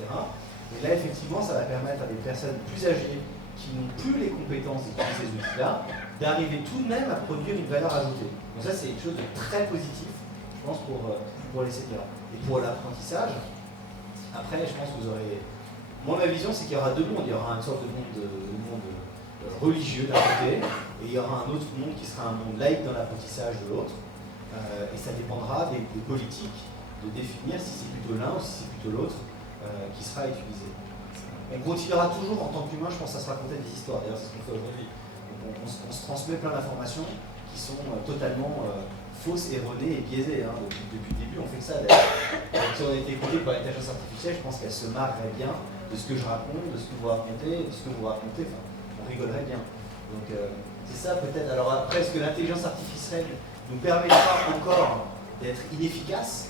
Et là effectivement, ça va permettre à des personnes plus âgées qui n'ont plus les compétences d'utiliser ces outils-là, d'arriver tout de même à produire une valeur ajoutée. Donc ça, c'est quelque chose de très positif, je pense, pour les seniors. Et pour l'apprentissage, après, je pense que vous aurez... Moi, ma vision, c'est qu'il y aura deux mondes. Il y aura une sorte de monde religieux d'un côté, et il y aura un autre monde qui sera un monde laïque dans l'apprentissage de l'autre. Et ça dépendra des politiques de définir si c'est plutôt l'un ou si c'est plutôt l'autre qui sera utilisé. On continuera toujours, en tant qu'humain, je pense, à se raconter des histoires. D'ailleurs, c'est ce qu'on fait aujourd'hui. On se transmet plein d'informations qui sont totalement fausses, erronées et biaisées. Depuis le début, on fait que ça. Si on a été écouté par l'intelligence artificielle, je pense qu'elle se marrerait bien de ce que je raconte, de ce que vous racontez, de ce que vous racontez. Enfin, on rigolerait bien. Donc, c'est ça peut-être. Alors après, est-ce que l'intelligence artificielle nous permettra encore d'être inefficace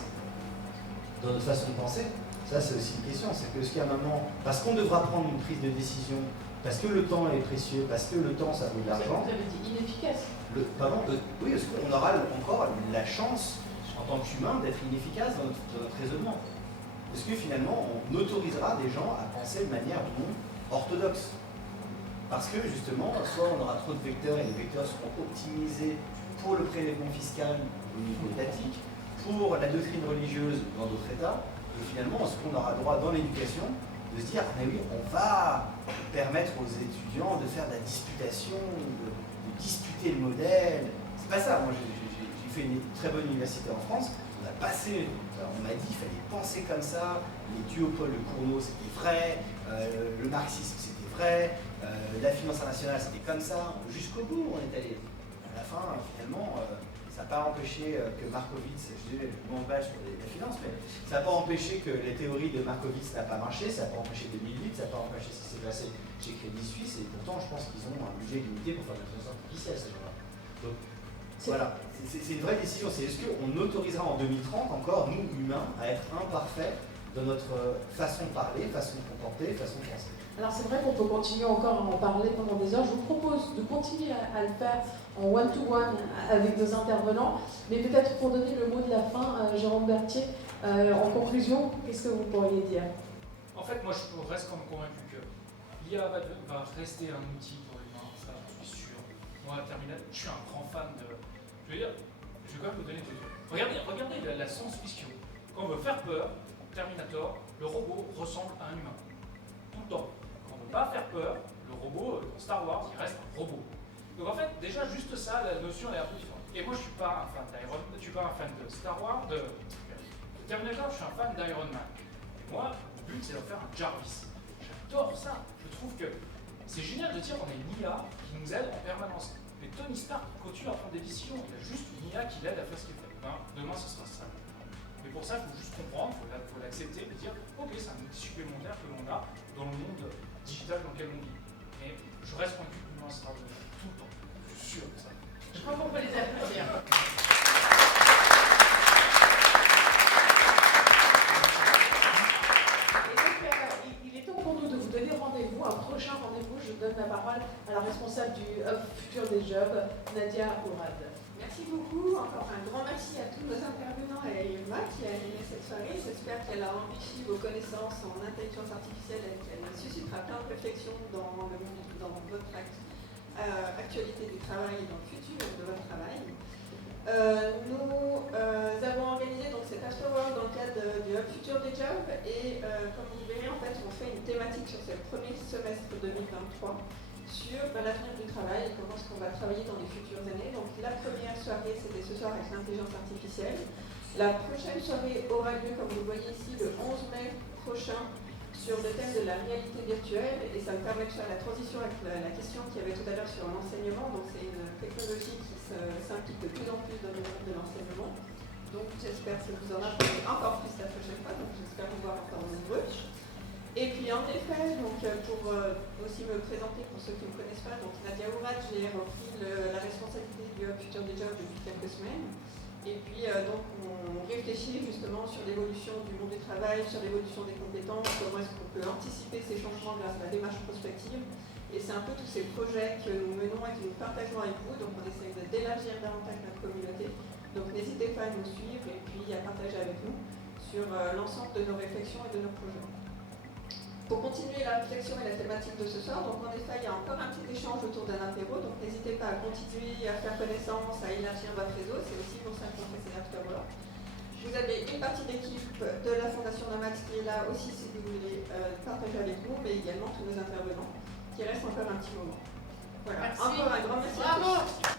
dans notre façon de penser? Ça, c'est aussi une question. C'est que ce qu'il y a un moment, parce qu'on devra prendre une prise de décision, parce que le temps est précieux, parce que le temps, ça vaut de l'argent. Vous avez dit inefficace. Pardon, oui, parce qu'on aura encore la chance en tant qu'humain, d'être inefficace dans notre raisonnement. Parce que finalement, on autorisera des gens à penser de manière non orthodoxe. Parce que justement, soit on aura trop de vecteurs et les vecteurs seront optimisés pour le prélèvement fiscal au niveau étatique, pour la doctrine religieuse dans d'autres États, et finalement, ce qu'on aura droit dans l'éducation, de se dire, ah, mais oui, on va permettre aux étudiants de faire de la disputation, de disputer le modèle. C'est pas ça. Moi, j'ai fait une très bonne université en France. On m'a dit qu'il fallait penser comme ça. Les duopoles de Cournot, c'était vrai. Le marxisme, c'était vrai. La finance internationale, c'était comme ça. Jusqu'au bout, on est allé. À la fin, finalement, ça n'a pas empêché que Markowitz, je m'embâche sur la finance, mais ça n'a pas empêché que les théories de Markowitz n'ont pas marché, ça n'a pas empêché 2008, ça n'a pas empêché ce qui s'est passé chez Crédit Suisse, et pourtant, je pense qu'ils ont un budget limité pour faire de l'intelligence artificielle, ces gens-là. Donc, voilà, c'est une vraie décision. C'est est-ce qu'on autorisera en 2030 encore, nous, humains, à être imparfaits dans notre façon de parler, façon de comporter, façon de penser. Alors c'est vrai qu'on peut continuer encore à en parler pendant des heures. Je vous propose de continuer à le faire en one-to-one avec nos intervenants, mais peut-être pour donner le mot de la fin, Jérôme Berthier, en conclusion, qu'est-ce que vous pourriez dire? En fait, moi je reste comme convaincu que l'IA va rester un outil pour l'humain, ça je suis sûr. Moi, à Terminal, je suis un grand fan de... Je veux dire, je vais quand même vous donner des exemples. Regardez la science-fiction. Quand on veut faire peur, Terminator, le robot ressemble à un humain. Tout le temps. Quand on ne veut pas faire peur, le robot, dans Star Wars, il reste un robot. Donc en fait, déjà, juste ça, la notion est un peu différente. Et moi, je ne suis pas un fan d'Iron Man, je suis pas un fan de Star Wars, de Terminator, je suis un fan d'Iron Man. Moi, le but, c'est de faire un Jarvis. J'adore ça. Je trouve que c'est génial de dire qu'on a une IA qui nous aide en permanence. Mais Tony Stark continue à prendre des décisions. Il a juste une IA qui l'aide à faire ce qu'il fait. Ben, demain, ce sera ça. Mais pour ça, il faut juste comprendre, il faut l'accepter et dire ok, c'est un outil supplémentaire que l'on a dans le monde digital dans lequel on vit. Mais je reste convaincu que l'humain sera tout le temps. Je suis sûr de ça. Je crois qu'on peut les applaudir. Il est temps pour nous de vous donner rendez-vous, un prochain rendez-vous. Je donne la parole à la responsable du Hub Futur des Jobs, Nadia Ourad. Merci beaucoup. Encore un grand merci à tous nos intervenants et à Yuma qui a animé cette soirée. J'espère qu'elle a enrichi vos connaissances en intelligence artificielle et qu'elle suscitera plein de réflexions dans votre actualité du travail et dans le futur de votre travail. Nous avons organisé donc cet afterwork dans le cadre du Hub Futur des Jobs et comme vous verrez, en fait, on fait une thématique sur ce premier semestre 2023 sur l'avenir du travail et comment est-ce qu'on va travailler dans les futures années. Donc la première soirée, c'était ce soir avec l'intelligence artificielle. La prochaine soirée aura lieu, comme vous le voyez ici, le 11 mai prochain sur le thème de la réalité virtuelle et ça me permet de faire la transition avec la question qu'il y avait tout à l'heure sur l'enseignement. Donc c'est une technologie qui s'implique de plus en plus dans le monde de l'enseignement. Donc j'espère que vous en apprendrez encore plus la prochaine fois. Donc j'espère vous voir encore nombreux. Et puis en effet, donc, pour aussi me présenter pour ceux qui ne me connaissent pas, donc Nadia Ourad, j'ai repris la responsabilité du Hub Futur des Jobs depuis quelques semaines. Et puis donc on réfléchit justement sur l'évolution du monde du travail, sur l'évolution des compétences, comment est-ce qu'on peut anticiper ces changements grâce à la démarche prospective. Et c'est un peu tous ces projets que nous menons et que nous partageons avec vous. Donc on essaie d'élargir davantage notre communauté. Donc n'hésitez pas à nous suivre et puis à partager avec nous sur l'ensemble de nos réflexions et de nos projets. Pour continuer la réflexion et la thématique de ce soir, donc en effet, il y a encore un petit échange autour d'un apéro, donc n'hésitez pas à continuer à faire connaissance, à élargir votre réseau, c'est aussi pour ça qu'on fait ces afterworks. Vous avez une partie d'équipe de la Fondation Namax qui est là aussi si vous voulez partager avec nous, mais également tous nos intervenants qui restent encore un petit moment. Voilà, merci. Encore un grand merci Bravo. à tous.